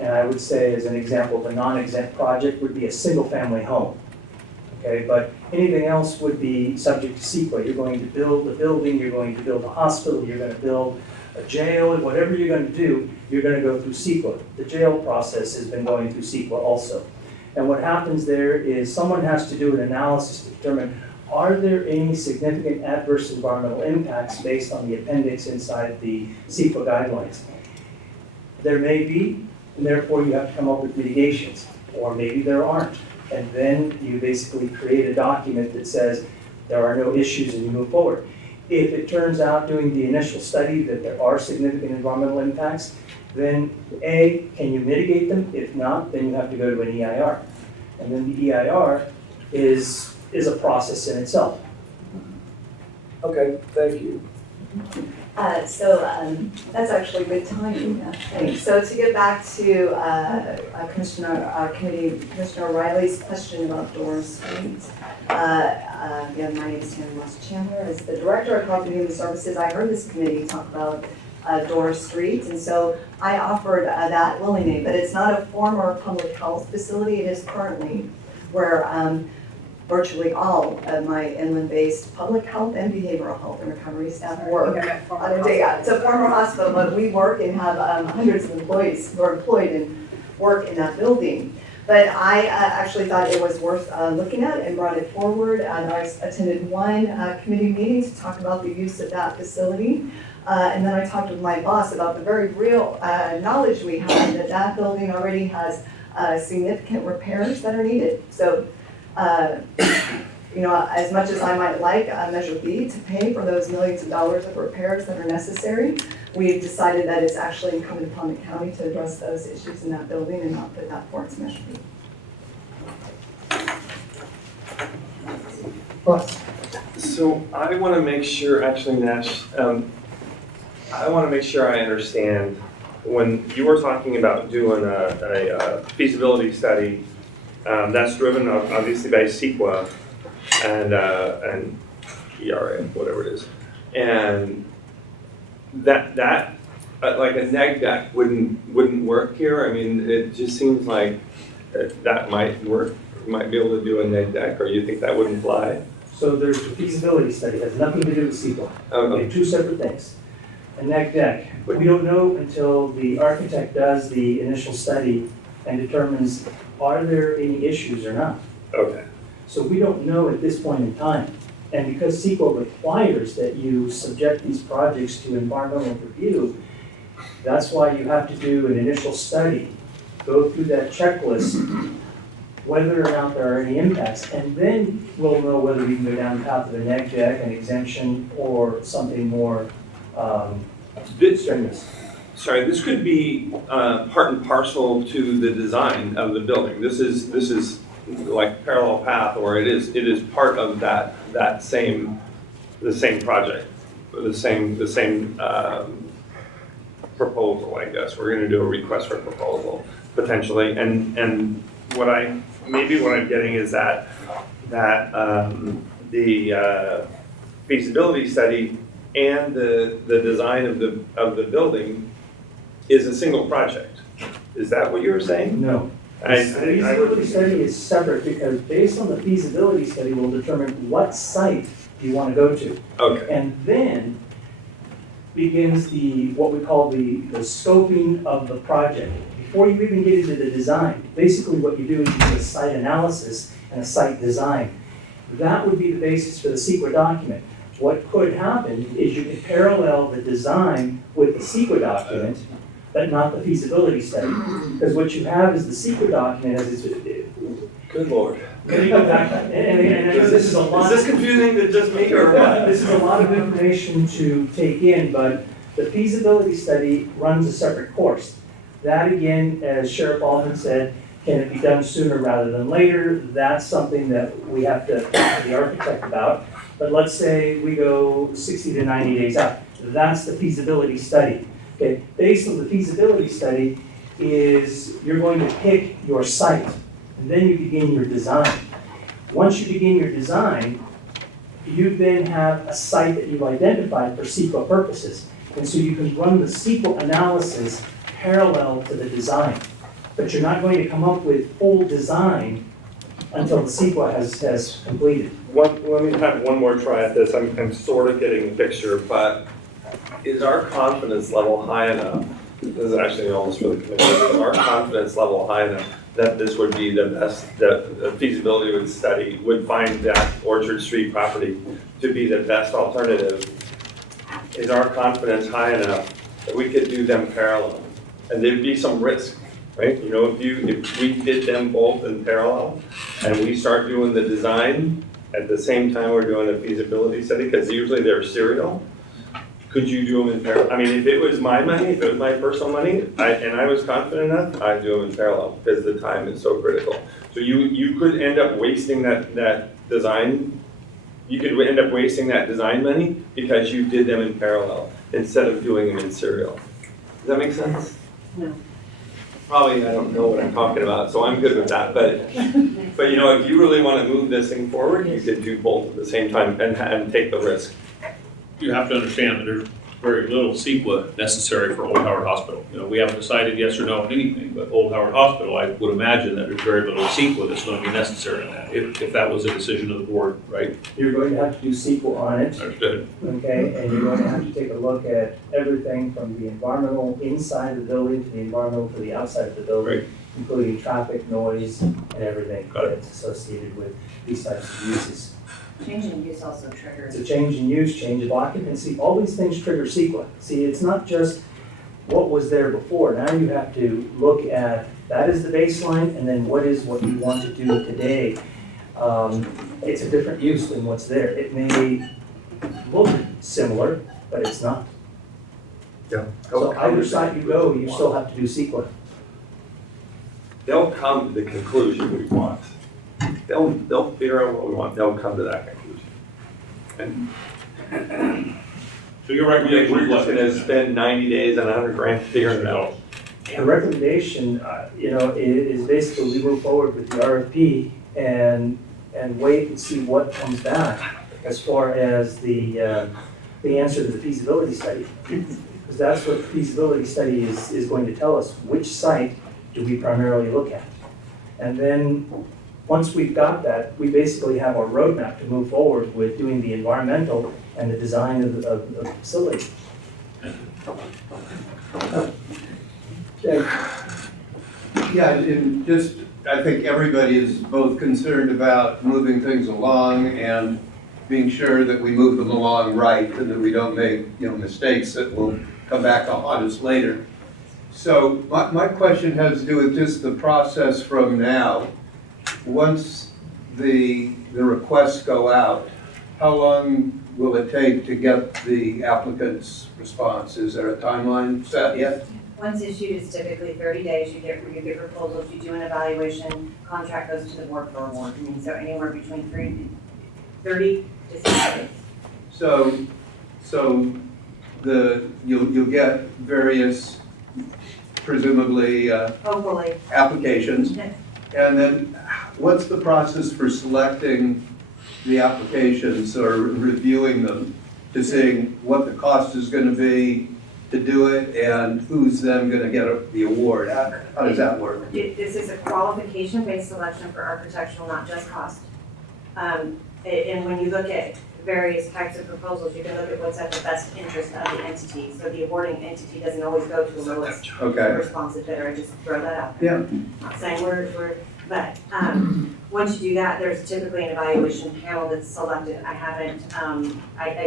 and I would say as an example of a non-exempt project would be a single-family home. Okay, but anything else would be subject to CEQA. You're going to build a building, you're going to build a hospital, you're going to build a jail, whatever you're going to do, you're going to go through CEQA. The jail process has been going through CEQA also. And what happens there is someone has to do an analysis to determine, are there any significant adverse environmental impacts based on the appendix inside the CEQA guidelines? There may be, and therefore you have to come up with mitigations, or maybe there aren't. And then you basically create a document that says there are no issues and you move forward. If it turns out during the initial study that there are significant environmental impacts, then A, can you mitigate them? If not, then you have to go to an EIR. And then the EIR is a process in itself. Okay, thank you. That's actually good timing, yeah, thanks. So to get back to Commissioner O'Reilly's question about Door Street. Again, my name is Tammy Moss Chandler. As the Director of Health and Human Services, I heard this committee talk about Door Street, and so I offered that willingly, but it's not a former public health facility. It is currently where virtually all of my inland-based public health and behavioral health and recovery staff work. It's a former hospital, but we work and have hundreds of employees who are employed and work in that building. But I actually thought it was worth looking at and brought it forward. I attended one committee meeting to talk about the use of that facility. And then I talked with my boss about the very real knowledge we have that that building already has significant repairs that are needed. So, as much as I might like Measure B to pay for those millions of dollars of repairs that are necessary, we've decided that it's actually incumbent upon the county to address those issues in that building and not put that forward to Measure B. Plus, So I want to make sure, actually, Nash, I want to make sure I understand, when you were talking about doing a feasibility study, that's driven obviously by CEQA and ERA, whatever it is. And that like a neg deck wouldn't work here. I mean, it just seems like that might work. You might be able to do a neg deck, or you think that wouldn't fly? So there's a feasibility study, it has nothing to do with CEQA. Okay, two separate things. A neg deck, we don't know until the architect does the initial study and determines, are there any issues or not? Okay. So we don't know at this point in time. And because CEQA requires that you subject these projects to environmental review, that's why you have to do an initial study, go through that checklist, whether or not there are any impacts, and then we'll know whether we can go down the path of a neg deck, an exemption, or something more strenuous. Sorry, this could be part and parcel to the design of the building. This is like parallel path, or it is part of the same project, the same proposal, I guess. We're going to do a request for proposal potentially, and what I'm getting is that the feasibility study and the design of the building is a single project. Is that what you were saying? No. The feasibility study is separate because based on the feasibility study, we'll determine what site you want to go to. Okay. And then begins what we call the scoping of the project. Before you even get into the design, basically what you do is you do a site analysis and a site design. That would be the basis for the CEQA document. What could happen is you could parallel the design with the CEQA document, but not the feasibility study. Because what you have is the CEQA document as it's. Good Lord. Let me go back, and this is a lot. Is this confusing to just me or what? This is a lot of information to take in, but the feasibility study runs a separate course. That again, as Sheriff Alden said, can it be done sooner rather than later? That's something that we have to talk to the architect about. But let's say we go 60 to 90 days out. That's the feasibility study. Okay, based on the feasibility study is you're going to pick your site, and then you begin your design. Once you begin your design, you then have a site that you've identified for CEQA purposes. And so you can run the CEQA analysis parallel to the design. But you're not going to come up with full design until the CEQA has completed. Let me have one more try at this. I'm sort of getting the picture, but is our confidence level high enough? This is actually almost for the committee. Is our confidence level high enough that this would be the best, the feasibility would find that Orchard Street property to be the best alternative? Is our confidence high enough that we could do them parallel? And there'd be some risk, right? You know, if we did them both in parallel and we start doing the design at the same time we're doing the feasibility study, because usually they're serial, Could you do them in parallel? I mean, if it was my money, if it was my personal money, and I was confident enough, I'd do them in parallel because the time is so critical. So you could end up wasting that design. You could end up wasting that design money because you did them in parallel instead of doing them in serial. Does that make sense? No. Probably I don't know what I'm talking about, so I'm good with that. But you know, if you really want to move this thing forward, you could do both at the same time and take the risk. You have to understand that there's very little CEQA necessary for Old Howard Hospital. You know, we haven't decided yes or no on anything, but Old Howard Hospital, I would imagine that there's very little CEQA that's going to be necessary on that, if that was a decision of the board, right? You're going to have to do sequel on it, Understood. okay? And you're going to have to take a look at everything from the environmental inside the building to the environmental to the outside of the building, Right. including traffic, noise, and everything Got it. that's associated with these types of uses. Change in use also triggers. It's a change in use, change of occupancy, all these things trigger CEQA. See, it's not just what was there before. Now you have to look at, that is the baseline, and then what is what you want to do today. It's a different use than what's there. It may look similar, but it's not. Yeah. So either side you go, you still have to do CEQA. They'll come to the conclusion we want. They'll figure out what we want. They'll come to that conclusion. And So your recommendation we're is just what? gonna spend 90 days and 100 grand figuring it out. The recommendation, is basically we move forward with the RFP and wait and see what comes back as far as the answer to the feasibility study. Because that's what the feasibility study is going to tell us. Which site do we primarily look at? And then, once we've got that, we basically have our roadmap to move forward with doing the environmental and the design of the facility. Okay. Yeah, and just, I think everybody is both concerned about moving things along and being sure that we move them along right and that we don't make, mistakes that will come back to haunt us later. So my question has to do with just the process from now. Once the requests go out, how long will it take to get the applicant's response? Is there a timeline set yet? Once issued, it's typically 30 days, you get proposals, you do an evaluation, contract goes to the board for award. I mean, so anywhere between 30 to 60 days. So you'll get various, presumably, Hopefully. applications. And then what's the process for selecting the applications or reviewing them to seeing what the cost is going to be to do it and who's then going to get the award? How does that work? This is a qualification-based selection for architectural, not just cost. And when you look at various types of proposals, you can look at what's at the best interest of the entity. So the awarding entity doesn't always go to the lowest Okay. responsive bidder. I just throw that out there. Yeah. Not saying but once you do that, there's typically an evaluation panel that's selected. I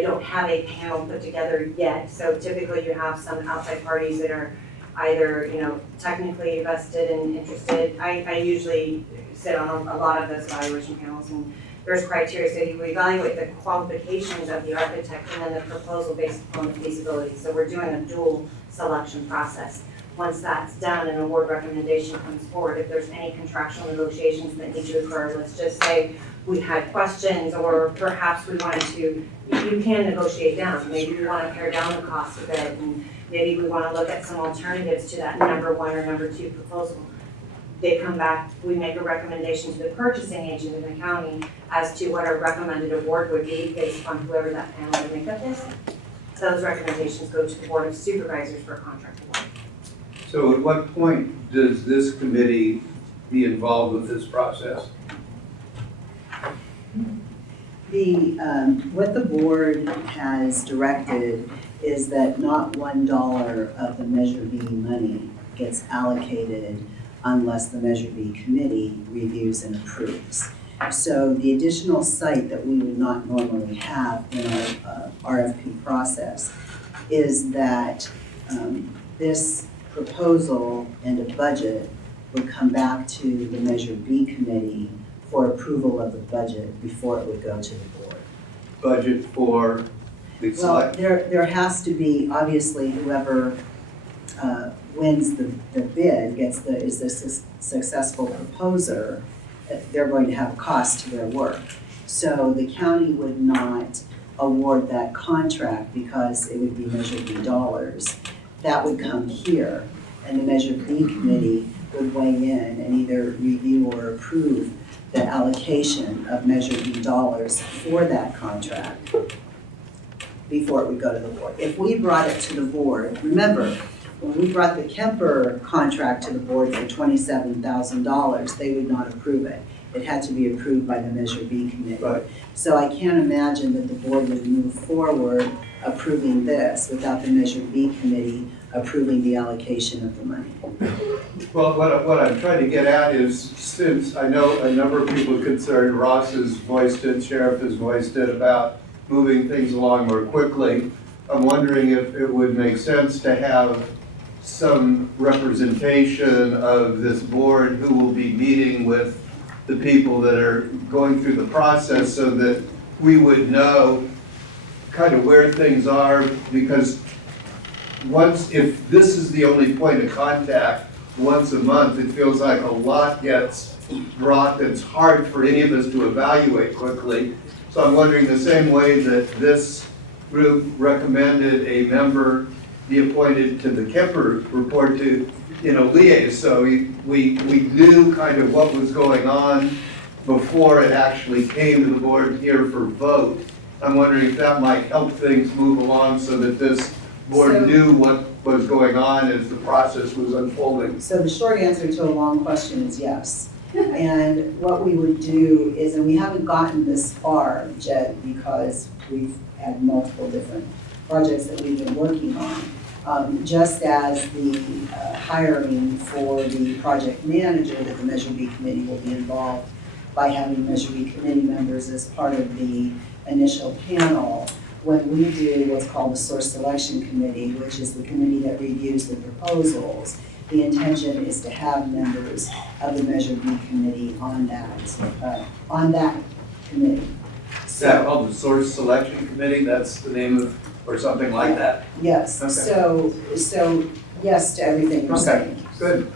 don't have a panel put together yet. So typically you have some outside parties that are either, technically vested and interested. I usually sit on a lot of those evaluation panels, and there's criteria. So you evaluate the qualifications of the architect and then the proposal based upon the feasibility. So we're doing a dual selection process. Once that's done, an award recommendation comes forward. If there's any contractual negotiations that need to occur, let's just say we had questions or perhaps we wanted to, you can negotiate down. Maybe we want to pare down the cost a bit, and maybe we want to look at some alternatives to that number 1 or number 2 proposal. They come back, we make a recommendation to the purchasing agent in the county as to what our recommended award would be based on whoever that panel would make up is. Those recommendations go to the Board of Supervisors for a contract award. So at what point does this committee be involved with this process? What the board has directed is that not $1 of the Measure B money gets allocated unless the Measure B committee reviews and approves. So the additional site that we would not normally have in our RFP process is that this proposal and a budget would come back to the Measure B committee for approval of the budget before it would go to the board. Budget for the Well, select? there has to be, obviously, whoever wins the bid, is the successful proposer, they're going to have a cost to their work. So the county would not award that contract because it would be Measure B dollars. That would come here, and the Measure B committee would weigh in and either review or approve the allocation of Measure B dollars for that contract before it would go to the board. If we brought it to the board, remember, when we brought the Kemper contract to the board for $27,000, they would not approve it. It had to be approved by the Measure B committee. Right. So I can't imagine that the board would move forward approving this without the Measure B committee approving the allocation of the money. Well, what I'm trying to get at is, since I know a number of people are concerned, Ross has voiced it, Sheriff has voiced it, about moving things along more quickly, I'm wondering if it would make sense to have some representation of this board who will be meeting with the people that are going through the process, so that we would know kind of where things are, because if this is the only point of contact once a month, it feels like a lot gets brought that's hard for any of us to evaluate quickly. So I'm wondering, the same way that this group recommended a member be appointed to the Kemper report to, liaise, so we knew kind of what was going on before it actually came to the board here for vote. I'm wondering if that might help things move along so that this board knew what was going on as the process was unfolding. So the short answer to a long question is yes. And what we would do is, and we haven't gotten this far, Jed, because we've had multiple different projects that we've been working on. Just as the hiring for the project manager, that the Measure B committee will be involved by having Measure B committee members as part of the initial panel. When we do what's called the source selection committee, which is the committee that reviews the proposals, the intention is to have members of the Measure B committee on that committee. Is that called the source selection committee? That's the name of, or something like that? Yes, Okay. so yes to everything you're saying. Good.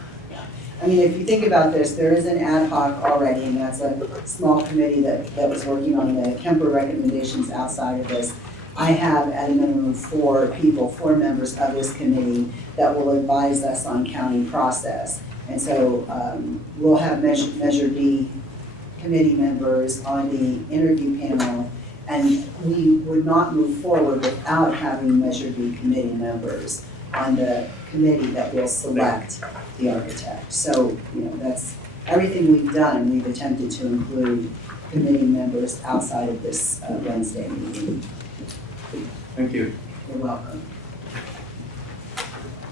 I mean, if you think about this, there is an ad hoc already, and that's a small committee that was working on the Kemper recommendations outside of this. I have at a minimum 4 members of this committee that will advise us on county process. And so we'll have Measure B committee members on the interview panel, and we would not move forward without having Measure B committee members on the committee that will select the architect. So, that's everything we've done. We've attempted to include committee members outside of this Wednesday meeting. Thank you. You're welcome.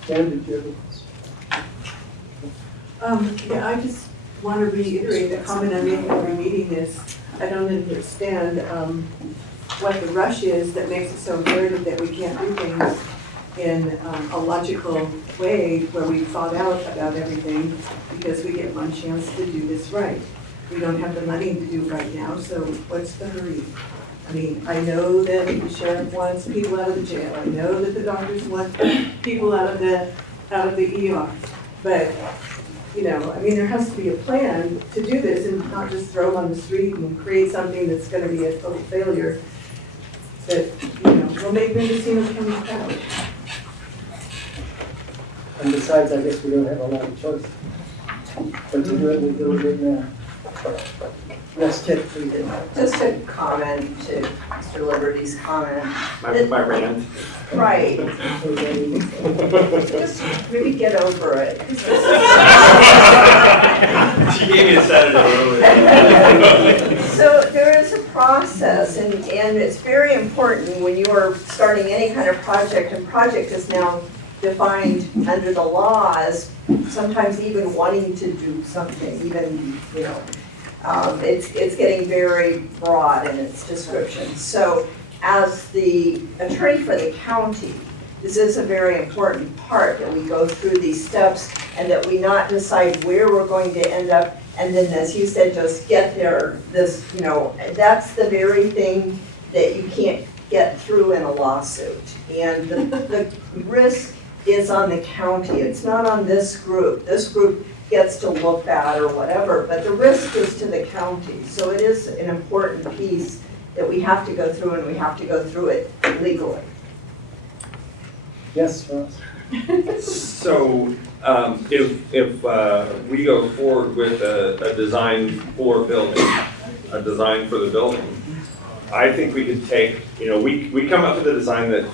Dan, did you have Yeah, I just want to reiterate the comment I make every meeting is, I don't understand what the rush is that makes it so imperative that we can't do things in a logical way where we've thought out about everything, because we get one chance to do this right. We don't have the money to do right now, so what's the hurry? I mean, I know that the sheriff wants people out of the jail. I know that the doctors want people out of the ER. But, there has to be a plan to do this and not just throw them on the street and create something that's gonna be a total failure that, will make Mendocino County proud. And besides, I guess we don't have a lot of choice. But to do it, we do it in Yes, Ted, please. Just a comment to Mr. Liberty's comment. My rant. Right. Just really get over it. She gave me a Saturday earlier. So there is a process, and it's very important when you are starting any kind of project, and project is now defined under the law as sometimes even wanting to do something, even, it's getting very broad in its description. So as the attorney for the county, this is a very important part that we go through these steps and that we not decide where we're going to end up and then, as you said, just get there. That's the very thing that you can't get through in a lawsuit. And the risk is on the county, it's not on this group. This group gets to look bad or whatever, but the risk is to the county. So it is an important piece that we have to go through, and we have to go through it legally. Yes, Ross? So, if we go forward with a design for building, a design for the building, I think we could take, we come up with a design that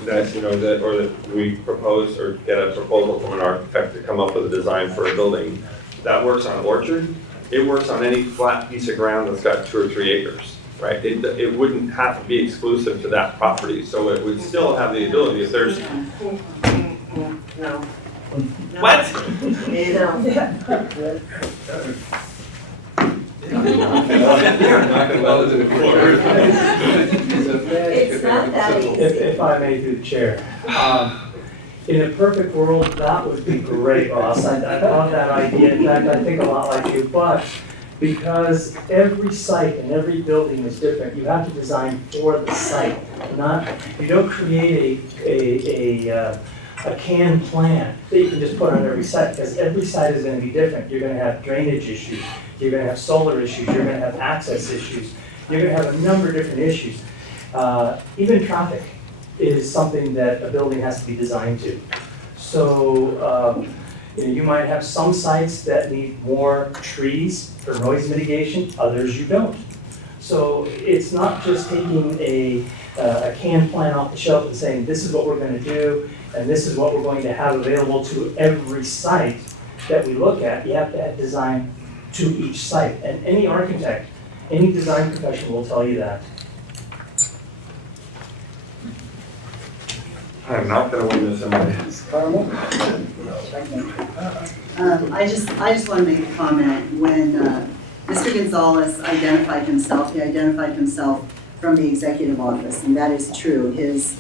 we propose or get a proposal from an architect to come up with a design for a building that works on an orchard. It works on any flat piece of ground that's got 2 or 3 acres, right? It wouldn't have to be exclusive to that property, so it would still have the ability if there's. No. What? It's not that easy. If I may, through the chair. In a perfect world, that would be great, Ross. I love that idea. In fact, I think a lot like you, but because every site and every building is different, you have to design for the site. You don't create a canned plan that you can just put on every site, because every site is going to be different. You're going to have drainage issues, you're going to have solar issues, you're going to have access issues, you're going to have a number of different issues. Even traffic is something that a building has to be designed to. So you might have some sites that need more trees for noise mitigation, others you don't. So it's not just taking a canned plan off the shelf and saying, this is what we're going to do, and this is what we're going to have available to every site that we look at. You have to add design to each site. And any architect, any design professional will tell you that. I'm not gonna win this anyway. Carmel? I just want to make a comment. When Mr. Gonzalez identified himself, he identified himself from the executive office, and that is true. His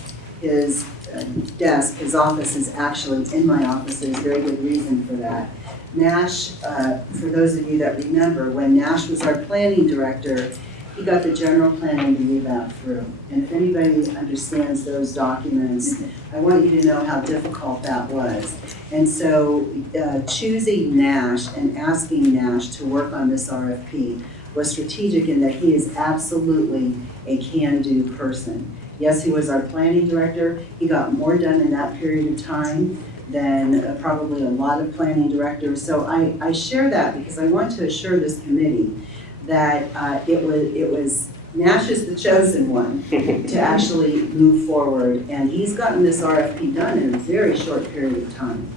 desk, his office is actually in my office. There's very good reason for that. Nash, for those of you that remember, when Nash was our planning director, he got the general plan and the eval through. And if anybody understands those documents, I want you to know how difficult that was. And so choosing Nash and asking Nash to work on this RFP was strategic in that he is absolutely a can-do person. Yes, he was our planning director. He got more done in that period of time than probably a lot of planning directors. So I share that because I want to assure this committee that it was Nash is the chosen one to actually move forward, and he's gotten this RFP done in a very short period of time.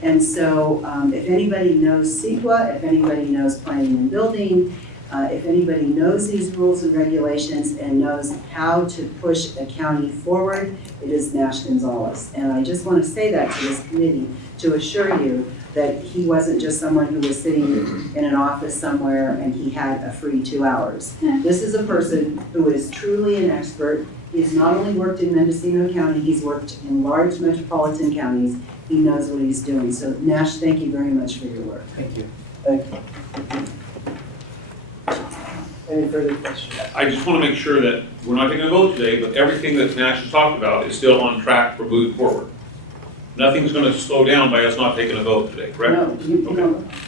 And so if anybody knows CEQA, if anybody knows planning and building, if anybody knows these rules and regulations and knows how to push a county forward, it is Nash Gonzalez. And I just want to say that to this committee to assure you that he wasn't just someone who was sitting in an office somewhere and he had a free 2 hours. This is a person who is truly an expert. He's not only worked in Mendocino County, he's worked in large metropolitan counties. He knows what he's doing. So Nash, thank you very much for your work. Thank you. Thank you. Any further questions? I just want to make sure that we're not taking a vote today, but everything that Nash has talked about is still on track for moving forward. Nothing's going to slow down by us not taking a vote today, correct? No,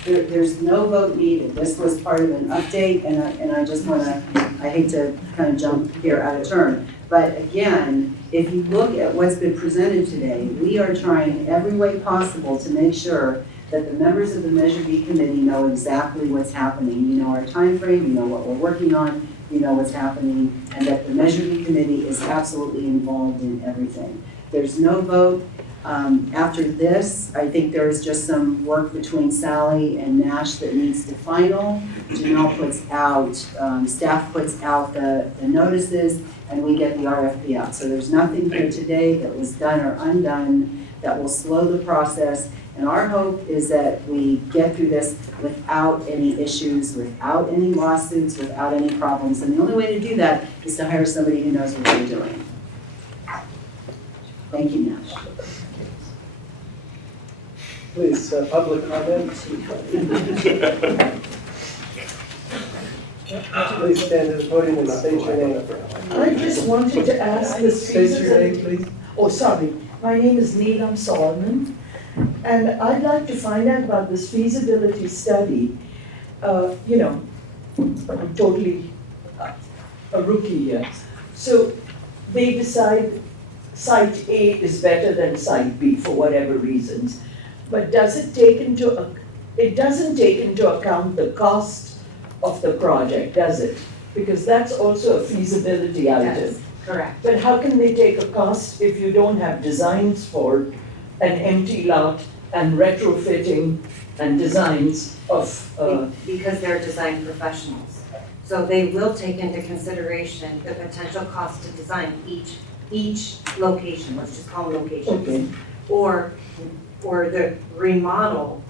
there's no vote needed. This was part of an update, and I just want to, I hate to kind of jump here out of turn. But again, if you look at what's been presented today, we are trying every way possible to make sure that the members of the Measure B committee know exactly what's happening. You know our time frame, you know what we're working on, you know what's happening, and that the Measure B committee is absolutely involved in everything. There's no vote. After this, I think there is just some work between Sally and Nash that needs to final. Janelle puts out, staff puts out the notices, and we get the RFP out. So there's nothing here today that was done or undone that will slow the process. And our hope is that we get through this without any issues, without any lawsuits, without any problems. And the only way to do that is to hire somebody who knows what they're doing. Thank you, Nash. Please, public comment. Please stand to the podium and state your name. I just wanted to ask this State your name, please. Oh, sorry. My name is Neelam Solomon, and I'd like to find out about this feasibility study. You know, I'm totally a rookie here. So they decide site A is better than site B for whatever reasons. But it doesn't take into account the cost of the project, does it? Because that's also a feasibility item. Yes, correct. But how can they take a cost if you don't have designs for an empty lot and retrofitting and designs of, Because they're design professionals. So they will take into consideration the potential cost to design each location, let's just call them locations. okay, Or the remodel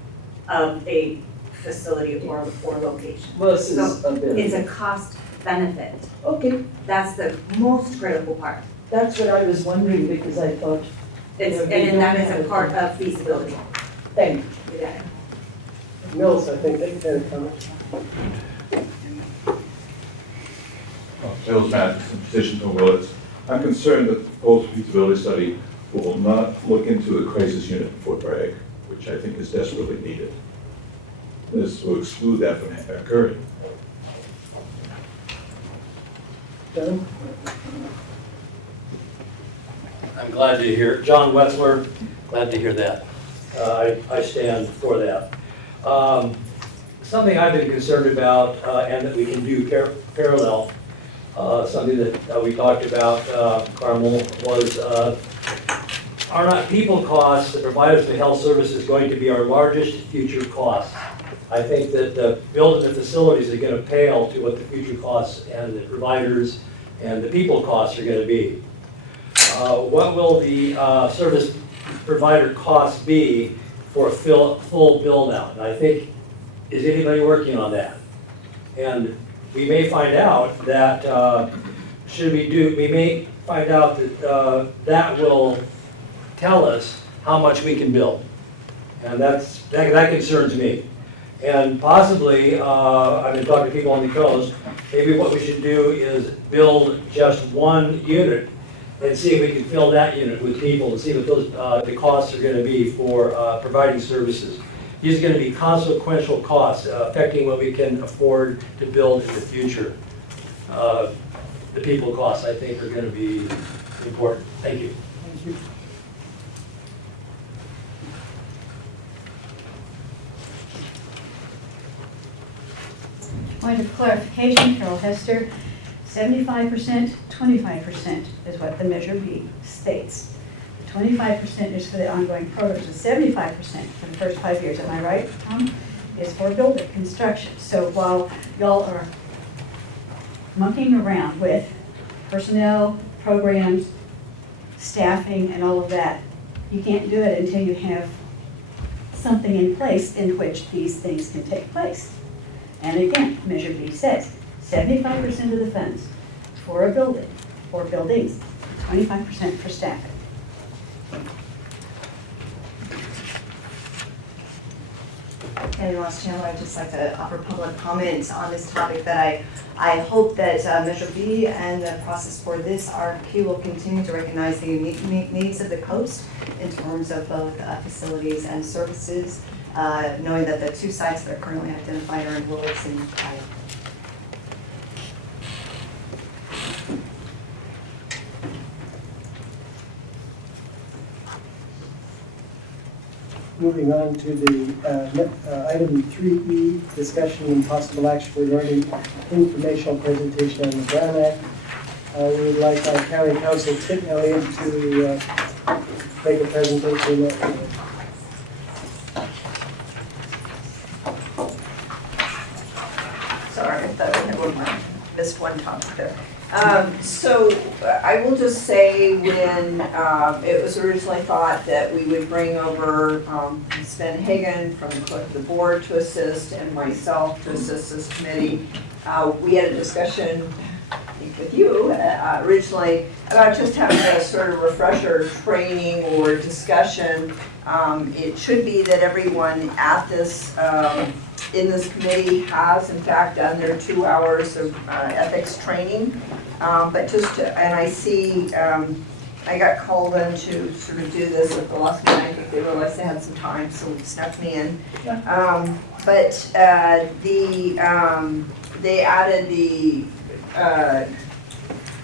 of a facility or location. versus So a building? it's a cost benefit. Okay, That's the most critical part. that's what I was wondering because I thought, And that is a part of feasibility. thank you. You got it. Mills, I think, you had a comment. Sales Matt, position from Willits. I'm concerned that the proposed feasibility study will not look into a crisis unit in Fort Bragg, which I think is desperately needed. This will exclude that from occurring. John? I'm glad to hear, John Wetzler, glad to hear that. I stand for that. Something I've been concerned about, and that we can do parallel, something that we talked about, Carmel, was are not people costs that provide us with health services going to be our largest future costs? I think that the building the facilities are going to pale to what the future costs and the providers and the people costs are going to be. What will the service provider costs be for a full build out? And I think, is anybody working on that? And we may find out that we may find out that that will tell us how much we can build. And that concerns me. And possibly, I've been talking to people on the coast, maybe what we should do is build just one unit and see if we can fill that unit with people and see what those the costs are going to be for providing services. These are going to be consequential costs affecting what we can afford to build in the future. The people costs, I think, are going to be important. Thank you. Thank you. Point of clarification, Carol Hester, 75%, 25% is what the Measure B states. The 25% is for the ongoing programs, the 75% for the first 5 years, am I right, Tom? Is for building construction. So while y'all are monkeying around with personnel, programs, staffing, and all of that, you can't do it until you have something in place in which these things can take place. And again, Measure B says 75% of the funds for a building, or buildings, 25% for staffing. And Ross Chandler, I'd just like to offer public comment on this topic that I hope that Measure B and the process for this RFQ will continue to recognize the unique needs of the coast in terms of both facilities and services, knowing that the two sites that are currently identified are in Willits and Kyle. Moving on to the item 3E, discussion and possible action regarding informational presentation on the Brown Act. We would like our county council, Kit Elliott, to make a presentation. Sorry, I thought I missed one topic there. So I will just say when it was originally thought that we would bring over Sven Hagen from the clerk of the board to assist and myself to assist this committee, we had a discussion with you originally about just having a sort of refresher training or discussion. It should be that everyone at this in this committee has in fact done their 2 hours of ethics training. But and I see, I got called in to sort of do this at the last minute. I think they realized they had some time, so it snuck me in. But they added the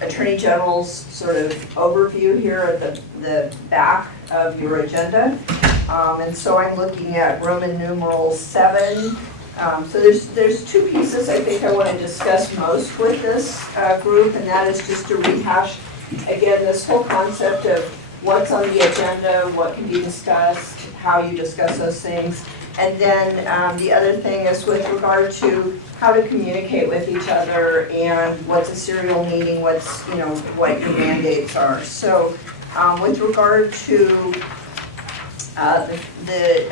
Attorney General's sort of overview here at the back of your agenda. And so I'm looking at Roman numeral 7. So there's 2 pieces I think I want to discuss most with this group, and that is just to rehash again this whole concept of what's on the agenda, what can be discussed, how you discuss those things. And then the other thing is with regard to how to communicate with each other and what's a serial meeting, what's, you know, what your mandates are. So with regard to the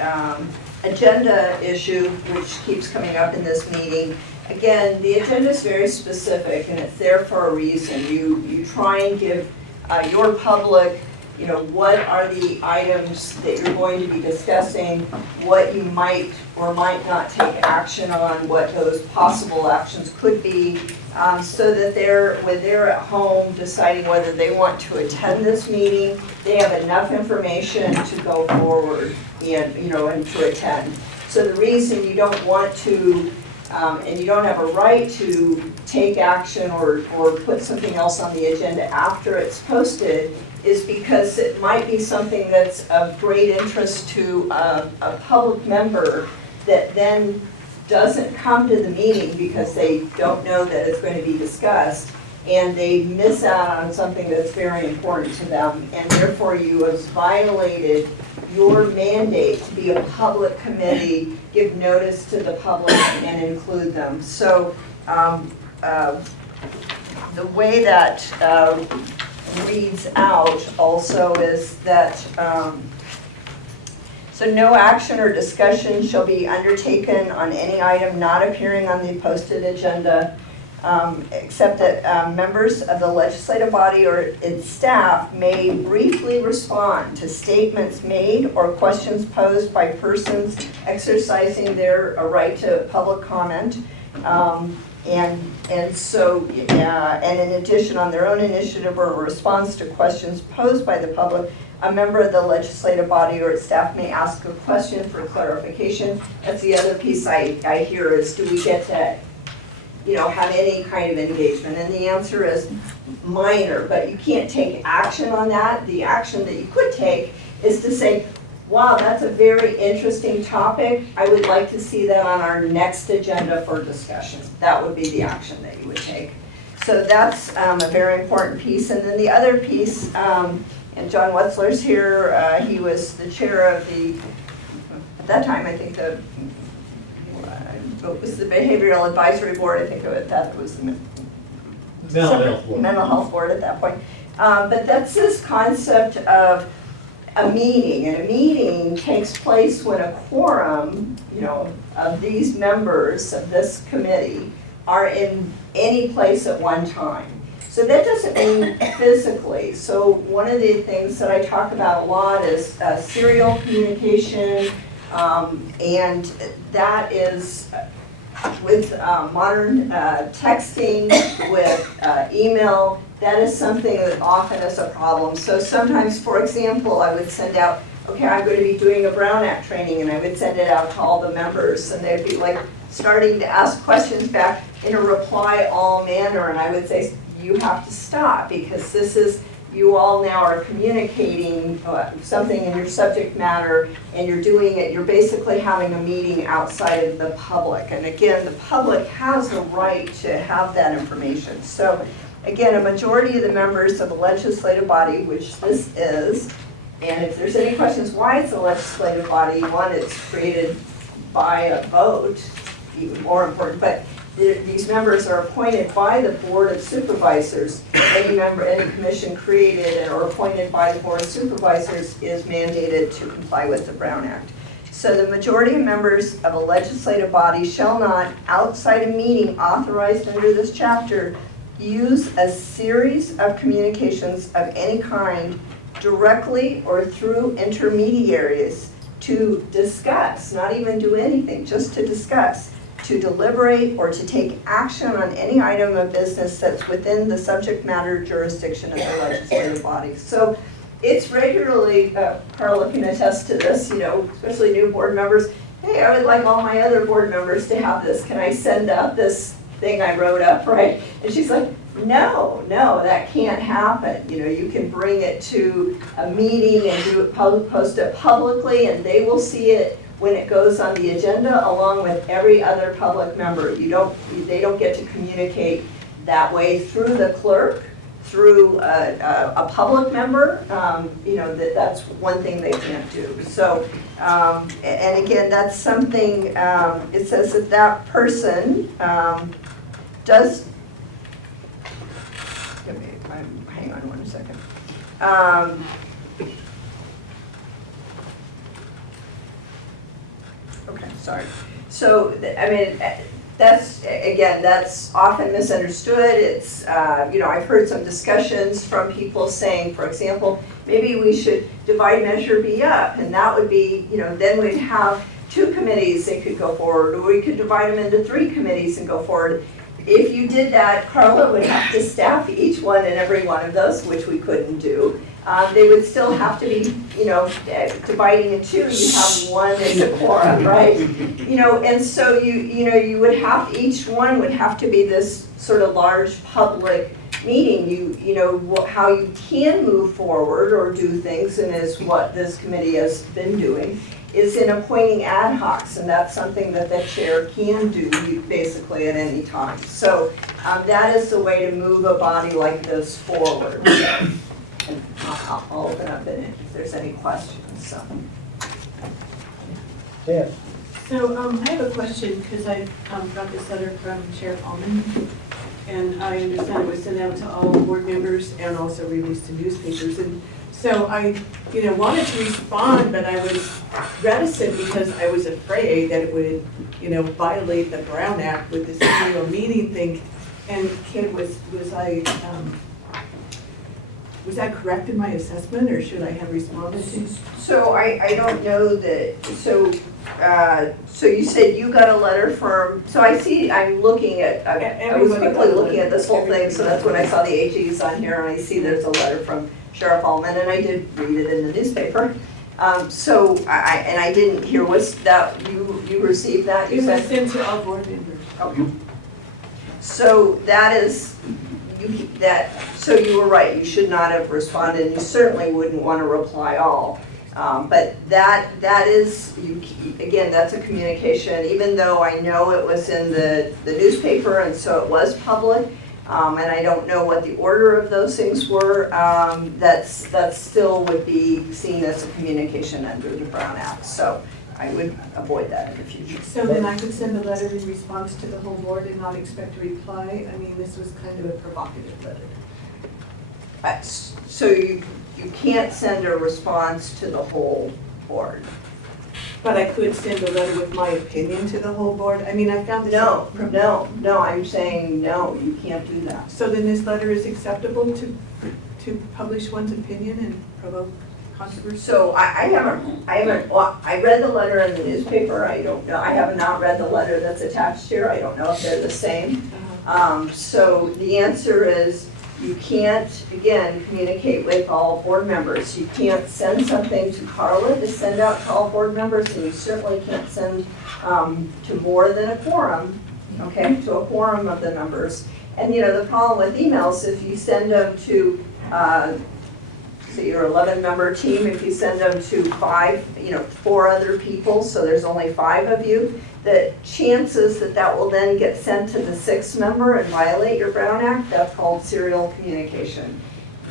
agenda issue, which keeps coming up in this meeting, again, the agenda is very specific and it's there for a reason. You try and give your public, you know, what are the items that you're going to be discussing, what you might or might not take action on, what those possible actions could be, so that when they're at home deciding whether they want to attend this meeting, they have enough information to go forward and, you know, and to attend. So the reason you don't want to, and you don't have a right to take action or put something else on the agenda after it's posted is because it might be something that's of great interest to a public member that then doesn't come to the meeting because they don't know that it's going to be discussed, and they miss out on something that's very important to them, and therefore you have violated your mandate to be a public committee, give notice to the public, and include them. So the way that reads out also is that so no action or discussion shall be undertaken on any item not appearing on the posted agenda, except that members of the legislative body or its staff may briefly respond to statements made or questions posed by persons exercising their right to public comment. And so, and in addition, on their own initiative or response to questions posed by the public, a member of the legislative body or its staff may ask a question for clarification. That's the other piece I hear is, do we get to, you know, have any kind of engagement? And the answer is minor, but you can't take action on that. The action that you could take is to say, wow, that's a very interesting topic. I would like to see that on our next agenda for discussion. That would be the action that you would take. So that's a very important piece. And then the other piece, and John Wetzler's here, he was the chair of at that time, I think it was the Behavioral Advisory Board, I think that was the Mental Health Board at that point. But that's this concept of a meeting, and a meeting takes place when a quorum, you know, of these members of this committee are in any place at one time. So that doesn't mean physically. So one of the things that I talk about a lot is serial communication, and that is with modern texting, with email. That is something that often is a problem. So sometimes, for example, I would send out, okay, I'm going to be doing a Brown Act training, and I would send it out to all the members, and they'd be like starting to ask questions back in a reply all manner, and I would say, you have to stop, because this is, you all now are communicating something in your subject matter, and you're doing it, you're basically having a meeting outside of the public. And again, the public has the right to have that information. So again, a majority of the members of the legislative body, which this is, and if there's any questions why it's a legislative body, one, it's created by a vote, even more important, but these members are appointed by the Board of Supervisors. Any member, any commission created or appointed by the Board of Supervisors is mandated to comply with the Brown Act. So the majority of members of a legislative body shall not, outside a meeting authorized under this chapter, use a series of communications of any kind directly or through intermediaries to discuss, not even do anything, just to discuss, to deliberate or to take action on any item of business that's within the subject matter jurisdiction of the legislative body. So it's regularly, Carla can attest to this, especially new board members, hey, I would like all my other board members to have this. Can I send out this thing I wrote up, right? And she's like, no, that can't happen. You can bring it to a meeting and do it post it publicly, and they will see it when it goes on the agenda along with every other public member. They don't get to communicate that way through the clerk, through a public member. That's one thing they can't do. So, and again, that's something, it says that that person does, hang on 1 second. Okay, sorry. So, that's often misunderstood. It's, I've heard some discussions from people saying, for example, maybe we should divide Measure B up, and that would be, then we'd have 2 committees that could go forward, or we could divide them into 3 committees and go forward. If you did that, Carla would have to staff each one and every one of those, which we couldn't do. They would still have to be, dividing in 2, you have 1 as a quorum, right? And so you would have, each one would have to be this sort of large public meeting. How you can move forward or do things, and is what this committee has been doing, is in appointing ad hocs, and that's something that the chair can do basically at any time. So that is the way to move a body like this forward. And I'll open up if there's any questions. So. Yeah. So I have a question, because I got this letter from Sheriff Allman, and I understand it was sent out to all board members and also released to newspapers. And so I, wanted to respond, but I was reticent because I was afraid that it would, violate the Brown Act with this annual meeting thing. And Kim, was that correct in my assessment, or should I have responded to? So I don't know that, so you said you got a letter from, so I'm looking at, I was quickly looking at this whole thing, so that's when I saw the AGs on here, and I see there's a letter from Sheriff Allman, and I did read it in the newspaper. So I didn't hear, was that, you received that? It was sent to all board members. Okay. So that is, so you were right, you should not have responded, and you certainly wouldn't want to reply all. But that is, again, that's a communication, even though I know it was in the newspaper and so it was public, and I don't know what the order of those things were, that still would be seen as a communication under the Brown Act. So I would avoid that in the future. So then I could send a letter in response to the whole board and not expect a reply? I mean, this was kind of a provocative letter. So you can't send a response to the whole board. But I could send a letter with my opinion to the whole board? I mean, I found this. No, I'm saying no, you can't do that. So then this letter is acceptable to publish one's opinion and provoke controversy? So I read the letter in the newspaper. I don't know, I have not read the letter that's attached here. I don't know if they're the same. So the answer is, you can't, again, communicate with all board members. You can't send something to Carla to send out to all board members, and you certainly can't send to more than a quorum, okay, to a quorum of the members. And the problem with emails, if you send them to, say your 11-member team, if you send them to 4 other people, so there's only 5 of you, the chances that will then get sent to the 6th member and violate your Brown Act, that's called serial communication.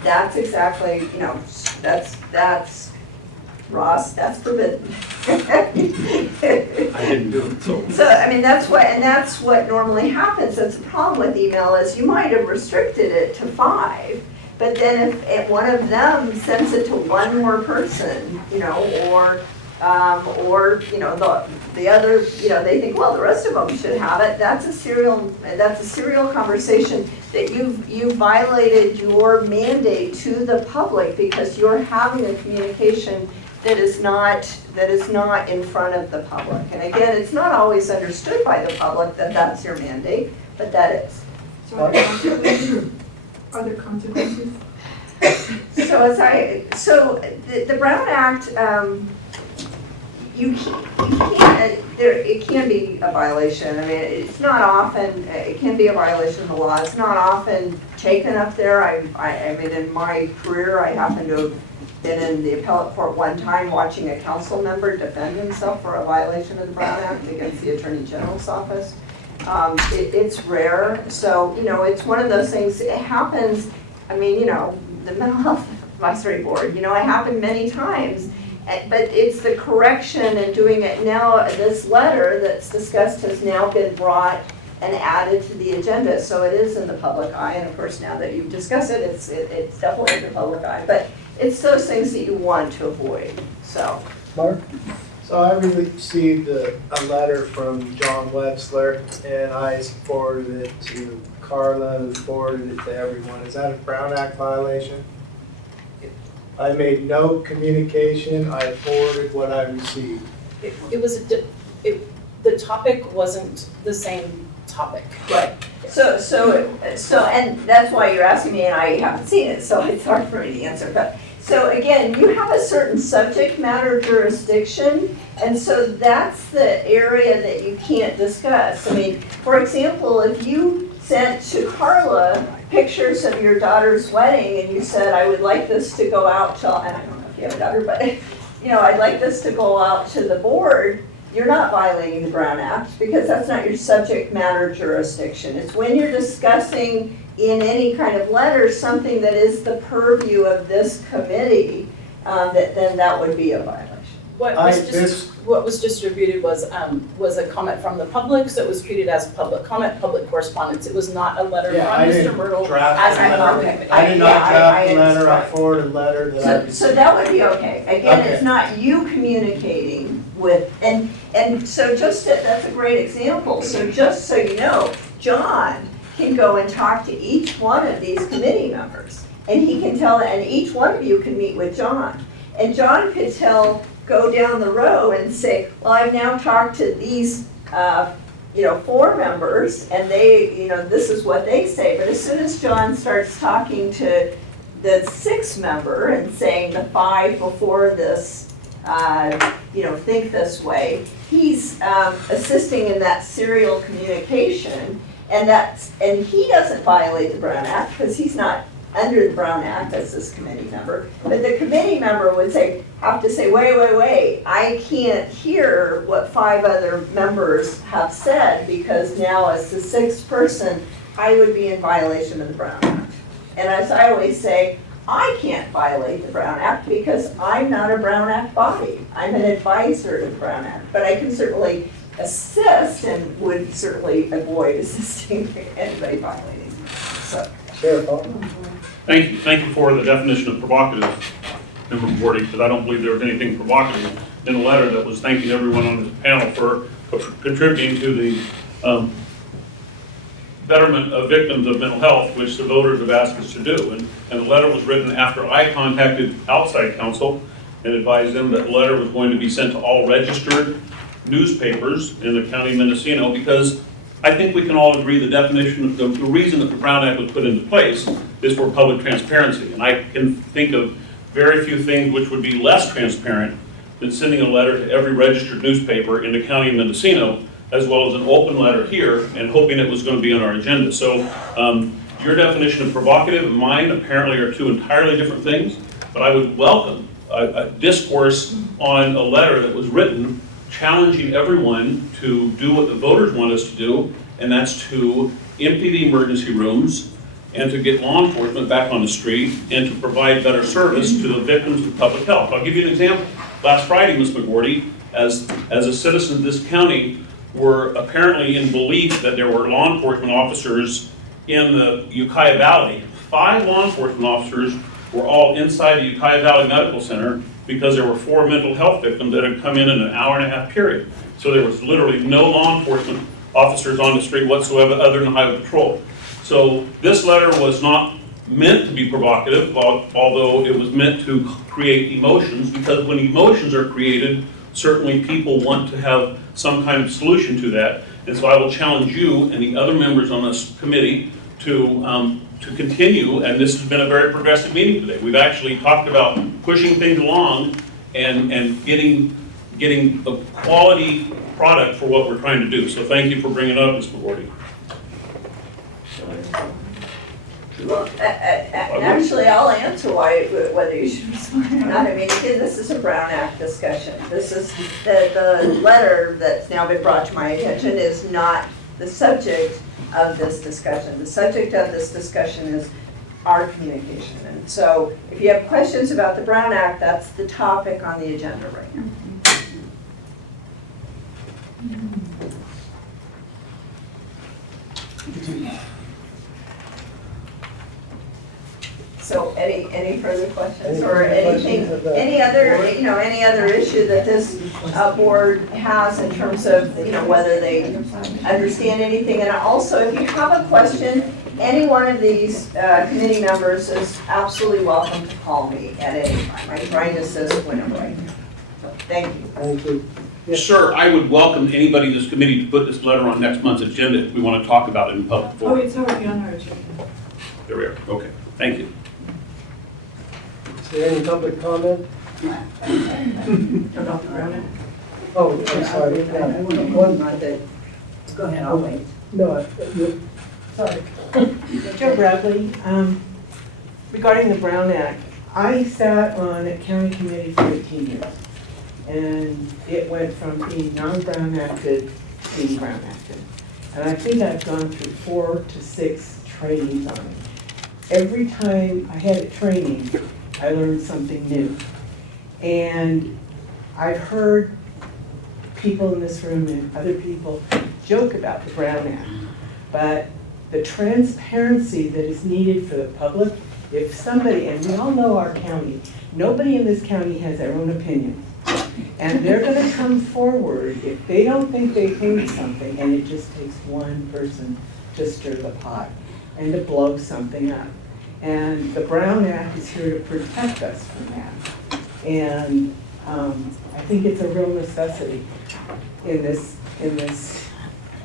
That's exactly, that's Ross, that's forbidden. I didn't do it, so. So, I mean, that's what normally happens. That's the problem with email, is you might have restricted it to 5, but then if one of them sends it to one more person, or the other, they think, well, the rest of them should have it. That's a serial conversation that you've violated your mandate to the public, because you're having a communication that is not in front of the public. And again, it's not always understood by the public that that's your mandate, but that is. So are there consequences? Are there consequences? So the Brown Act, you can't, it can be a violation. I mean, it's not often, it can be a violation of the law. It's not often taken up there. I mean, in my career, I happen to have been in the appellate court one time watching a council member defend himself for a violation of the Brown Act against the Attorney General's office. It's rare. So, you know, it's one of those things, it happens, I mean, you know, the Mental Health Advisory Board, you know, it happened many times. But it's the correction and doing it now, this letter that's discussed has now been brought and added to the agenda. So it is in the public eye, and of course now that you've discussed it, it's definitely in the public eye. But it's those things that you want to avoid, so. Mark? So I received a letter from John Wetzler, and I forwarded it to Carla, who forwarded it to everyone. Is that a Brown Act violation? I made no communication, I forwarded what I received. It was, the topic wasn't the same topic. Right. So, and that's why you're asking me, and I haven't seen it, so it's hard for me to answer. But so again, you have a certain subject matter jurisdiction, and so that's the area that you can't discuss. I mean, for example, if you sent to Carla pictures of your daughter's wedding and you said, I would like this to go out to, and I don't know if you have a daughter, but you know, I'd like this to go out to the board, you're not violating the Brown Act because that's not your subject matter jurisdiction. It's when you're discussing in any kind of letter something that is the purview of this committee, then that would be a violation. What was distributed was a comment from the public, so it was treated as public comment, public correspondence. It was not a letter from Mr. Myrtle as a member of the committee. I did not draft the letter, I forwarded a letter that I received. So that would be okay. Again, it's not you communicating with, and so that's a great example. So just so you know, John can go and talk to each one of these committee members, and he can tell, and each one of you can meet with John. And John could go down the row and say, well, I've now talked to these, 4 members, and they, this is what they say. But as soon as John starts talking to the 6th member and saying the 5 before this, think this way, he's assisting in that serial communication, and he doesn't violate the Brown Act because he's not under the Brown Act as this committee member. But the committee member would have to say, wait, I can't hear what 5 other members have said because now as the 6th person, I would be in violation of the Brown Act. And as I always say, I can't violate the Brown Act because I'm not a Brown Act body. I'm an advisor to the Brown Act, but I can certainly assist and would certainly avoid assisting anybody violating. So. Thank you for the definition of provocative, Member Gordy, because I don't believe there was anything provocative in the letter that was thanking everyone on this panel for contributing to the betterment of victims of mental health, which the voters have asked us to do. And the letter was written after I contacted outside counsel and advised them that the letter was going to be sent to all registered newspapers in the county of Mendocino, because I think we can all agree the definition, the reason that the Brown Act was put into place is for public transparency. And I can think of very few things which would be less transparent than sending a letter to every registered newspaper in the county of Mendocino, as well as an open letter here, and hoping it was going to be on our agenda. So your definition of provocative and mine apparently are 2 entirely different things, but I would welcome a discourse on a letter that was written challenging everyone to do what the voters want us to do, and that's to empty the emergency rooms and to get law enforcement back on the street and to provide better service to the victims of public health. I'll give you an example. Last Friday, Ms. McGordy, as a citizen of this county, were apparently in belief that there were law enforcement officers in the Ukiah Valley. 5 law enforcement officers were all inside the Ukiah Valley Medical Center because there were 4 mental health victims that had come in an hour-and-a-half period. So there was literally no law enforcement officers on the street whatsoever other than highway patrol. So this letter was not meant to be provocative, although it was meant to create emotions, because when emotions are created, certainly people want to have some kind of solution to that. And so I will challenge you and the other members on this committee to continue, and this has been a very progressive meeting today. We've actually talked about pushing things along and getting a quality product for what we're trying to do. So thank you for bringing it up, Ms. McGordy. Well, actually, I'll answer whether you should respond or not. I mean, again, this is a Brown Act discussion. This is, the letter that's now been brought to my attention is not the subject of this discussion. The subject of this discussion is our communication. And so if you have questions about the Brown Act, that's the topic on the agenda right now. So any further questions or anything, any other issue that this board has in terms of, whether they understand anything? And also, if you have a question, any one of these committee members is absolutely welcome to call me at any time. I try to assist whenever I can. So thank you. Thank you. Yes. Sir, I would welcome anybody in this committee to put this letter on next month's agenda if we want to talk about it in public Oh, forum. it's already on our agenda. There we are. Okay. Thank you. Is there any public comment? About the Brown Act? Oh, I'm sorry. I want to one more that, go ahead, I'll wait. No, Sorry. Joe Bradley, regarding the Brown Act, I sat on a county committee for 18 years. And it went from being non-Brown acted to being Brown acted. And I think I've gone through 4 to 6 trainings on it. Every time I had a training, I learned something new. And I've heard people in this room and other people joke about the Brown Act, but the transparency that is needed for the public, if somebody, and we all know our county, nobody in this county has their own opinion. And they're gonna come forward if they don't think they heard something, and it just takes one person to stir the pot and to blow something up. And the Brown Act is here to protect us from that. And I think it's a real necessity in this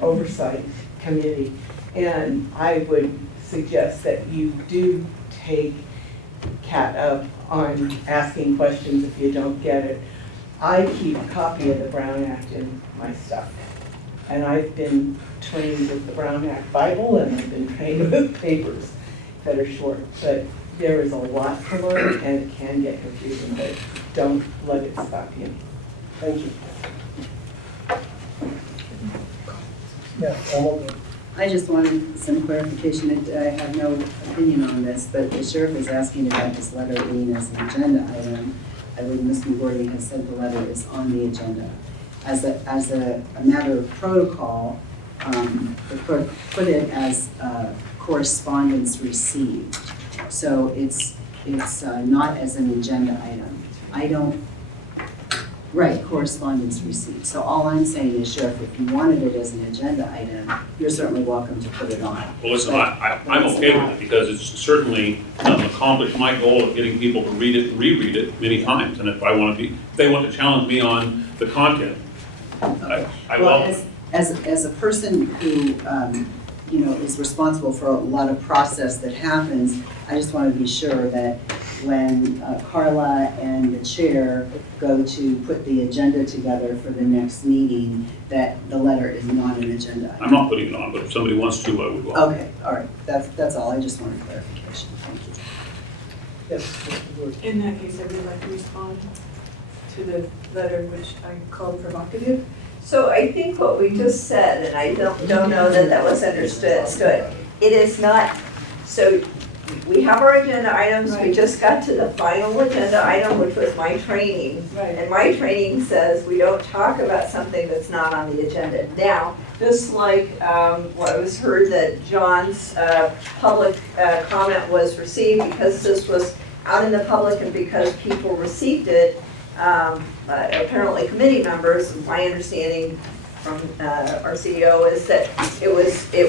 oversight committee. And I would suggest that you do take Kat up on asking questions if you don't get it. I keep a copy of the Brown Act in my stuff. And I've been trained with the Brown Act Bible, and I've been trained with papers that are short. But there is a lot to learn, and it can get confusing, but don't let it stop you. thank you. Yeah, I'm open. I just wanted some clarification. I have no opinion on this, but the sheriff is asking about this letter being as an agenda item. I believe Ms. McGordy has said the letter is on the agenda. As a matter of protocol, the clerk put it as correspondence received. So it's not as an agenda item. Right, correspondence received. So all I'm saying is, Sheriff, if you wanted it as an agenda item, you're certainly welcome to put it on. Well, listen, I'm okay with it because it's certainly accomplished my goal of getting people to read it and reread it many times. And if they want to challenge me on the content, I Well, will. as a person who, is responsible for a lot of process that happens, I just want to be sure that when Carla and the chair go to put the agenda together for the next meeting, that the letter is not an agenda item. I'm not putting it on, but if somebody wants to, I would. Okay, all right, that's all. I just wanted clarification. Thank you. Yes, Mr. Wood. In that case, I would like to respond to the letter which I called provocative. So I think what we just said, and I don't know that was understood, it is not, so we have our agenda items, we just got to the final agenda item, which was my training. Right. And my training says we don't talk about something that's not on the agenda. Now, just like what was heard that John's public comment was received, because this was out in the public and because people received it, apparently committee members, my understanding from our CEO is that it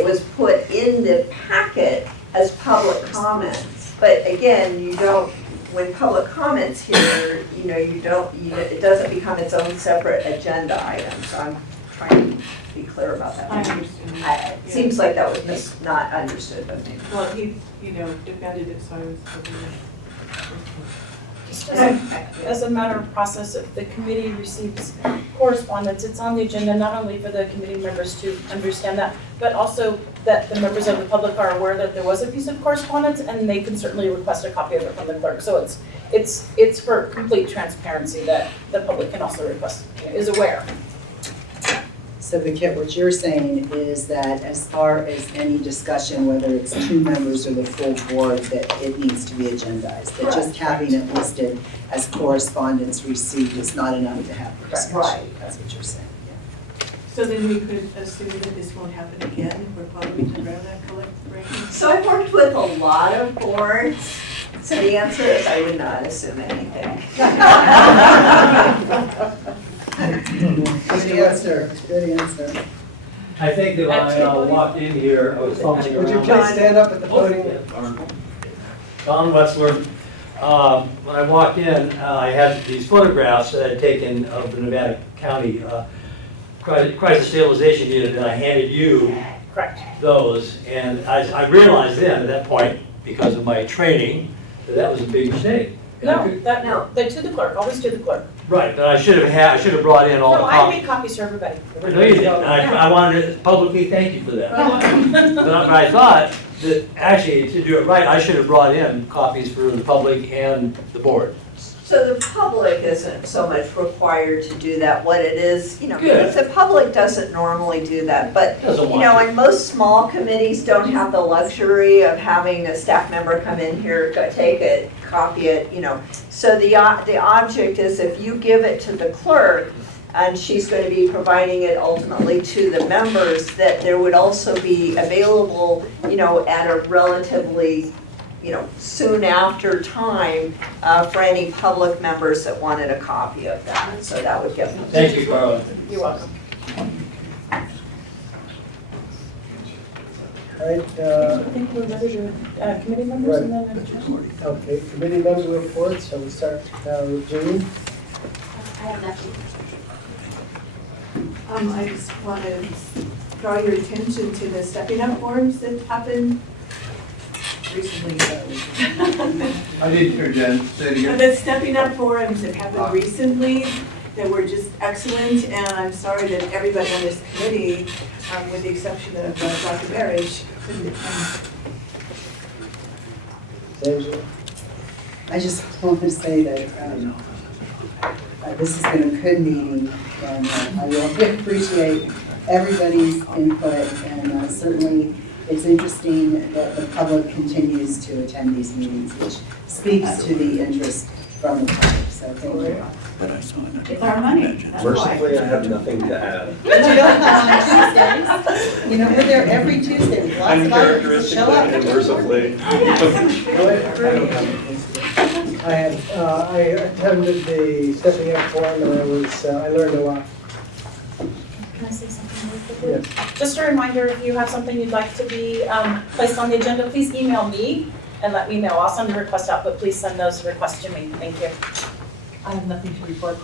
was put in the packet as public comments. But again, you don't, when public comments here, it doesn't become its own separate agenda item. So I'm trying to be clear about that. I understand. It seems like that was not understood by me. Well, he, defended it, so I was. Just as a matter of process, if the committee receives correspondence, it's on the agenda, not only for the committee members to understand that, but also that the members of the public are aware that there was a piece of correspondence, and they can certainly request a copy of it from the clerk. So it's for complete transparency that the public can also request, is aware. So Kit, what you're saying is that as far as any discussion, whether it's two members or the full board, that it needs to be agendized. That just having it listed as correspondence received is not enough to have the discussion. Right. That's what you're saying, yeah. So then we could assume that this won't happen again, we're following the ground that collective. So I've worked with a lot of boards. So the answer is I would not assume anything. Good answer, good answer. I think that when I walked in here, I was fumbling around. Would you please stand up at the podium? Don Westler. When I walked in, I had these photographs that I had taken of the Nevada County Crisis Stabilization Unit, and I handed you those. And I realized then, at that point, because of my training, that was a big mistake. No, they're to the clerk, always to the clerk. Right, but I should have brought in all the No, I copies. made copies for everybody. I know you did, and I wanted to publicly thank you for that. But I thought that actually, to do it right, I should have brought in copies for the public and the board. So the public isn't so much required to do that. What it is, because the public doesn't normally do that. But, and most small committees don't have the luxury of having a staff member come in here, go take it, copy it, So the object is if you give it to the clerk, and she's going to be providing it ultimately to the members, that there would also be available, at a relatively soon after time for any public members that wanted a copy of that. So that would give them. Thank you, Carla. You're welcome. All right, I think we're ready to, committee members and then adjourn. okay, committee member reports, shall we start with Jean? I have nothing. I just want to draw your attention to the stepping up forums that happened recently. I didn't hear Jen, say it again. The stepping up forums that happened recently that were just excellent, and I'm sorry that everybody on this committee, with the exception of Dr. Barish, couldn't attend. I just want to say that this has been a good meeting, and I really appreciate everybody's input, and certainly it's interesting that the public continues to attend these meetings, which speaks to the interest from the public, so thank you. But I saw it. It's our money. Mercifully, I have nothing to add. But you don't come on Tuesdays. We're there every Tuesday with lots of items. Show up. Mercifully. I attended the stepping up forum, and I learned a lot. Can I say something really quickly? Yes. Just a reminder, if you have something you'd like to be placed on the agenda, please email me and let me know. I'll send a request out, but please send those requests to me. Thank you. I have nothing to report.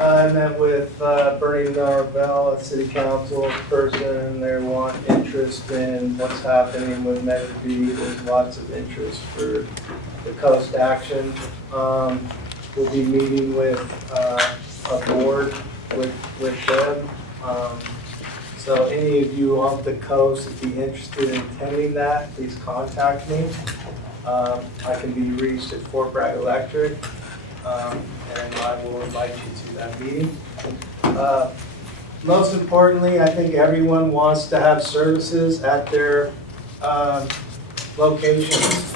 I met with Bernie Darvell, a city council person. They want interest in what's happening with Measure B. There's lots of interest for the coast action. We'll be meeting with a board with them. So any of you off the coast that be interested in attending that, please contact me. I can be reached at Fort Bragg Electric. And I will invite you to that meeting. Most importantly, I think everyone wants to have services at their locations.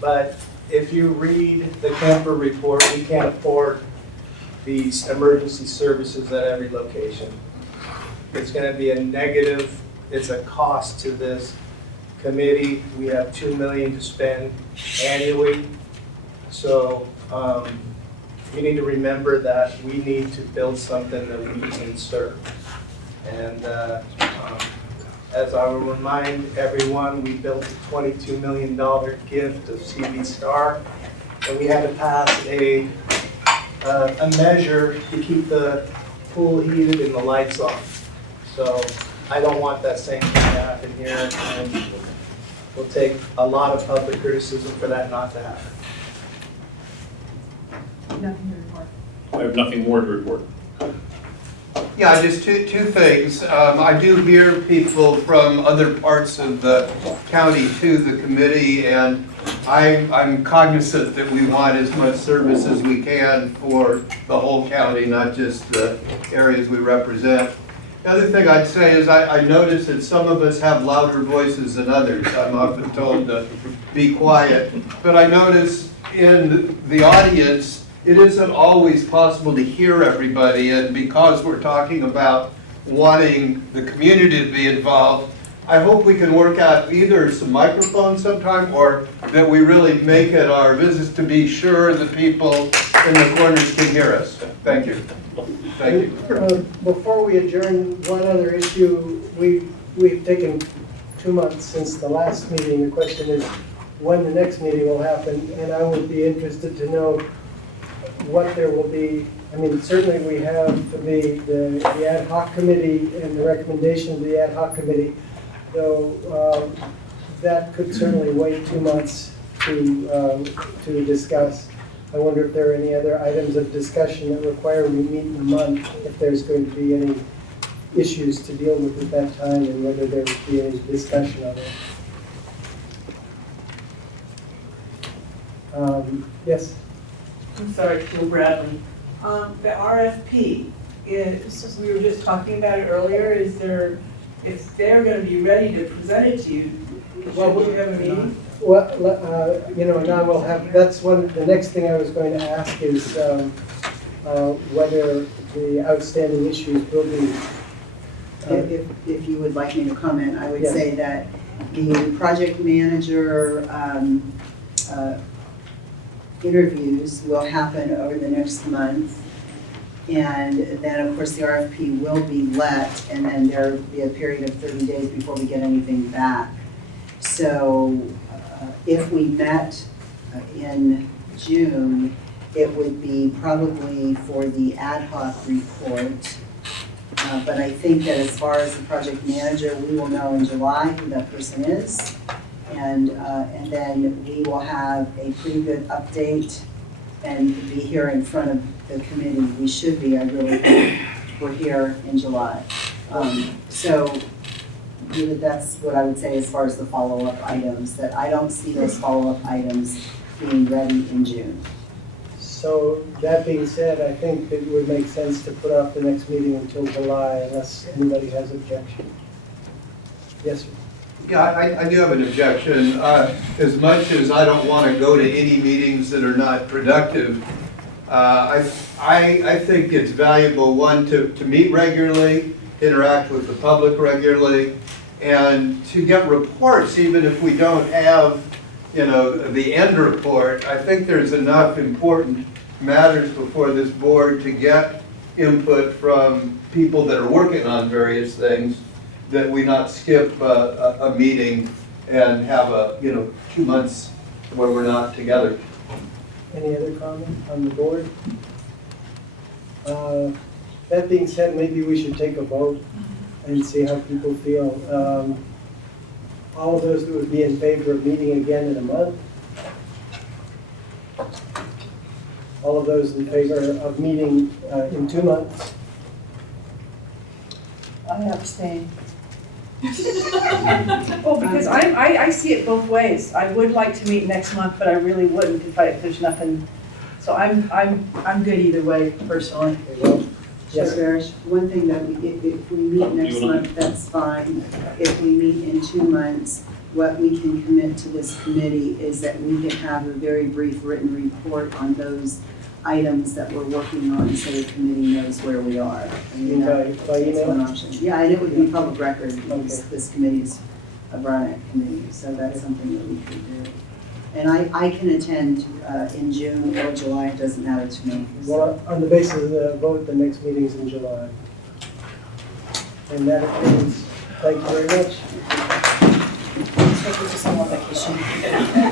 But if you read the Kemper report, we can't afford these emergency services at every location. It's going to be a negative, it's a cost to this committee. We have $2 million to spend annually. So we need to remember that we need to build something that we can serve. And as I will remind everyone, we built a $22 million gift of CV Star, and we had to pass a measure to keep the pool heated and the lights on. So I don't want that same thing to happen here, and we'll take a lot of public criticism for that not to happen. Nothing to report. I have nothing more to report. Yeah, just two things. I do hear people from other parts of the county to the committee, and I'm cognizant that we want as much service as we can for the whole county, not just the areas we represent. The other thing I'd say is I notice that some of us have louder voices than others. I'm often told to be quiet, but I notice in the audience, it isn't always possible to hear everybody, and because we're talking about wanting the community to be involved, I hope we can work out either some microphones sometime, or that we really make it our business to be sure the people in the corners can hear us. Thank you. Thank you. Before we adjourn, one other issue, we've taken 2 months since the last meeting. The question is when the next meeting will happen, and I would be interested to know what there will be. I mean, certainly we have the ad hoc committee and the recommendation of the ad hoc committee, though that could certainly wait 2 months to discuss. I wonder if there are any other items of discussion that require we meet in a month, if there's going to be any issues to deal with at that time, and whether there would be any discussion of it. Yes? I'm sorry, Jill Bradley. The RFP, we were just talking about it earlier, if they're gonna be ready to present it to you, should we have a meeting? Well, now we'll have, that's the next thing I was going to ask is whether the outstanding issues will be. If you would like me to comment, I would Yes. say that the project manager interviews will happen over the next month. And then, of course, the RFP will be let, and then there'll be a period of 30 days before we get anything back. So if we met in June, it would be probably for the ad hoc report. But I think that as far as the project manager, we will know in July who that person is. And then we will have a pretty good update and be here in front of the committee. We should be, I really think, we're here in July. So really that's what I would say as far as the follow-up items, that I don't see those follow-up items being ready in June. So that being said, I think it would make sense to put off the next meeting until July unless anybody has objection. Yes, sir. Yeah, I do have an objection. As much as I don't want to go to any meetings that are not productive, I think it's valuable, one, to meet regularly, interact with the public regularly, and to get reports, even if we don't have, the end report. I think there's enough important matters before this board to get input from people that are working on various things, that we not skip a meeting and have 2 months where we're not together. Any other comment on the board? That being said, maybe we should take a vote and see how people feel. All of those that would be in favor of meeting again in a month? All of those in favor of meeting in 2 months? I abstain. Well, because I see it both ways. I would like to meet next month, but I really wouldn't if there's nothing. So I'm good either way personally. Yes, Barish, one thing that if we meet next month, that's fine. If we meet in 2 months, what we can commit to this committee is that we can have a very brief written report on those items that we're working on, so the committee knows where we are. By That's email? one option. Yeah, and it would be public record, because this committee's a Brown Act committee, so that's something that we could do. And I can attend in June or July, it doesn't matter to me. Well, on the basis of the vote, the next meeting's in July. And that includes Thank you very much. It's just on vacation.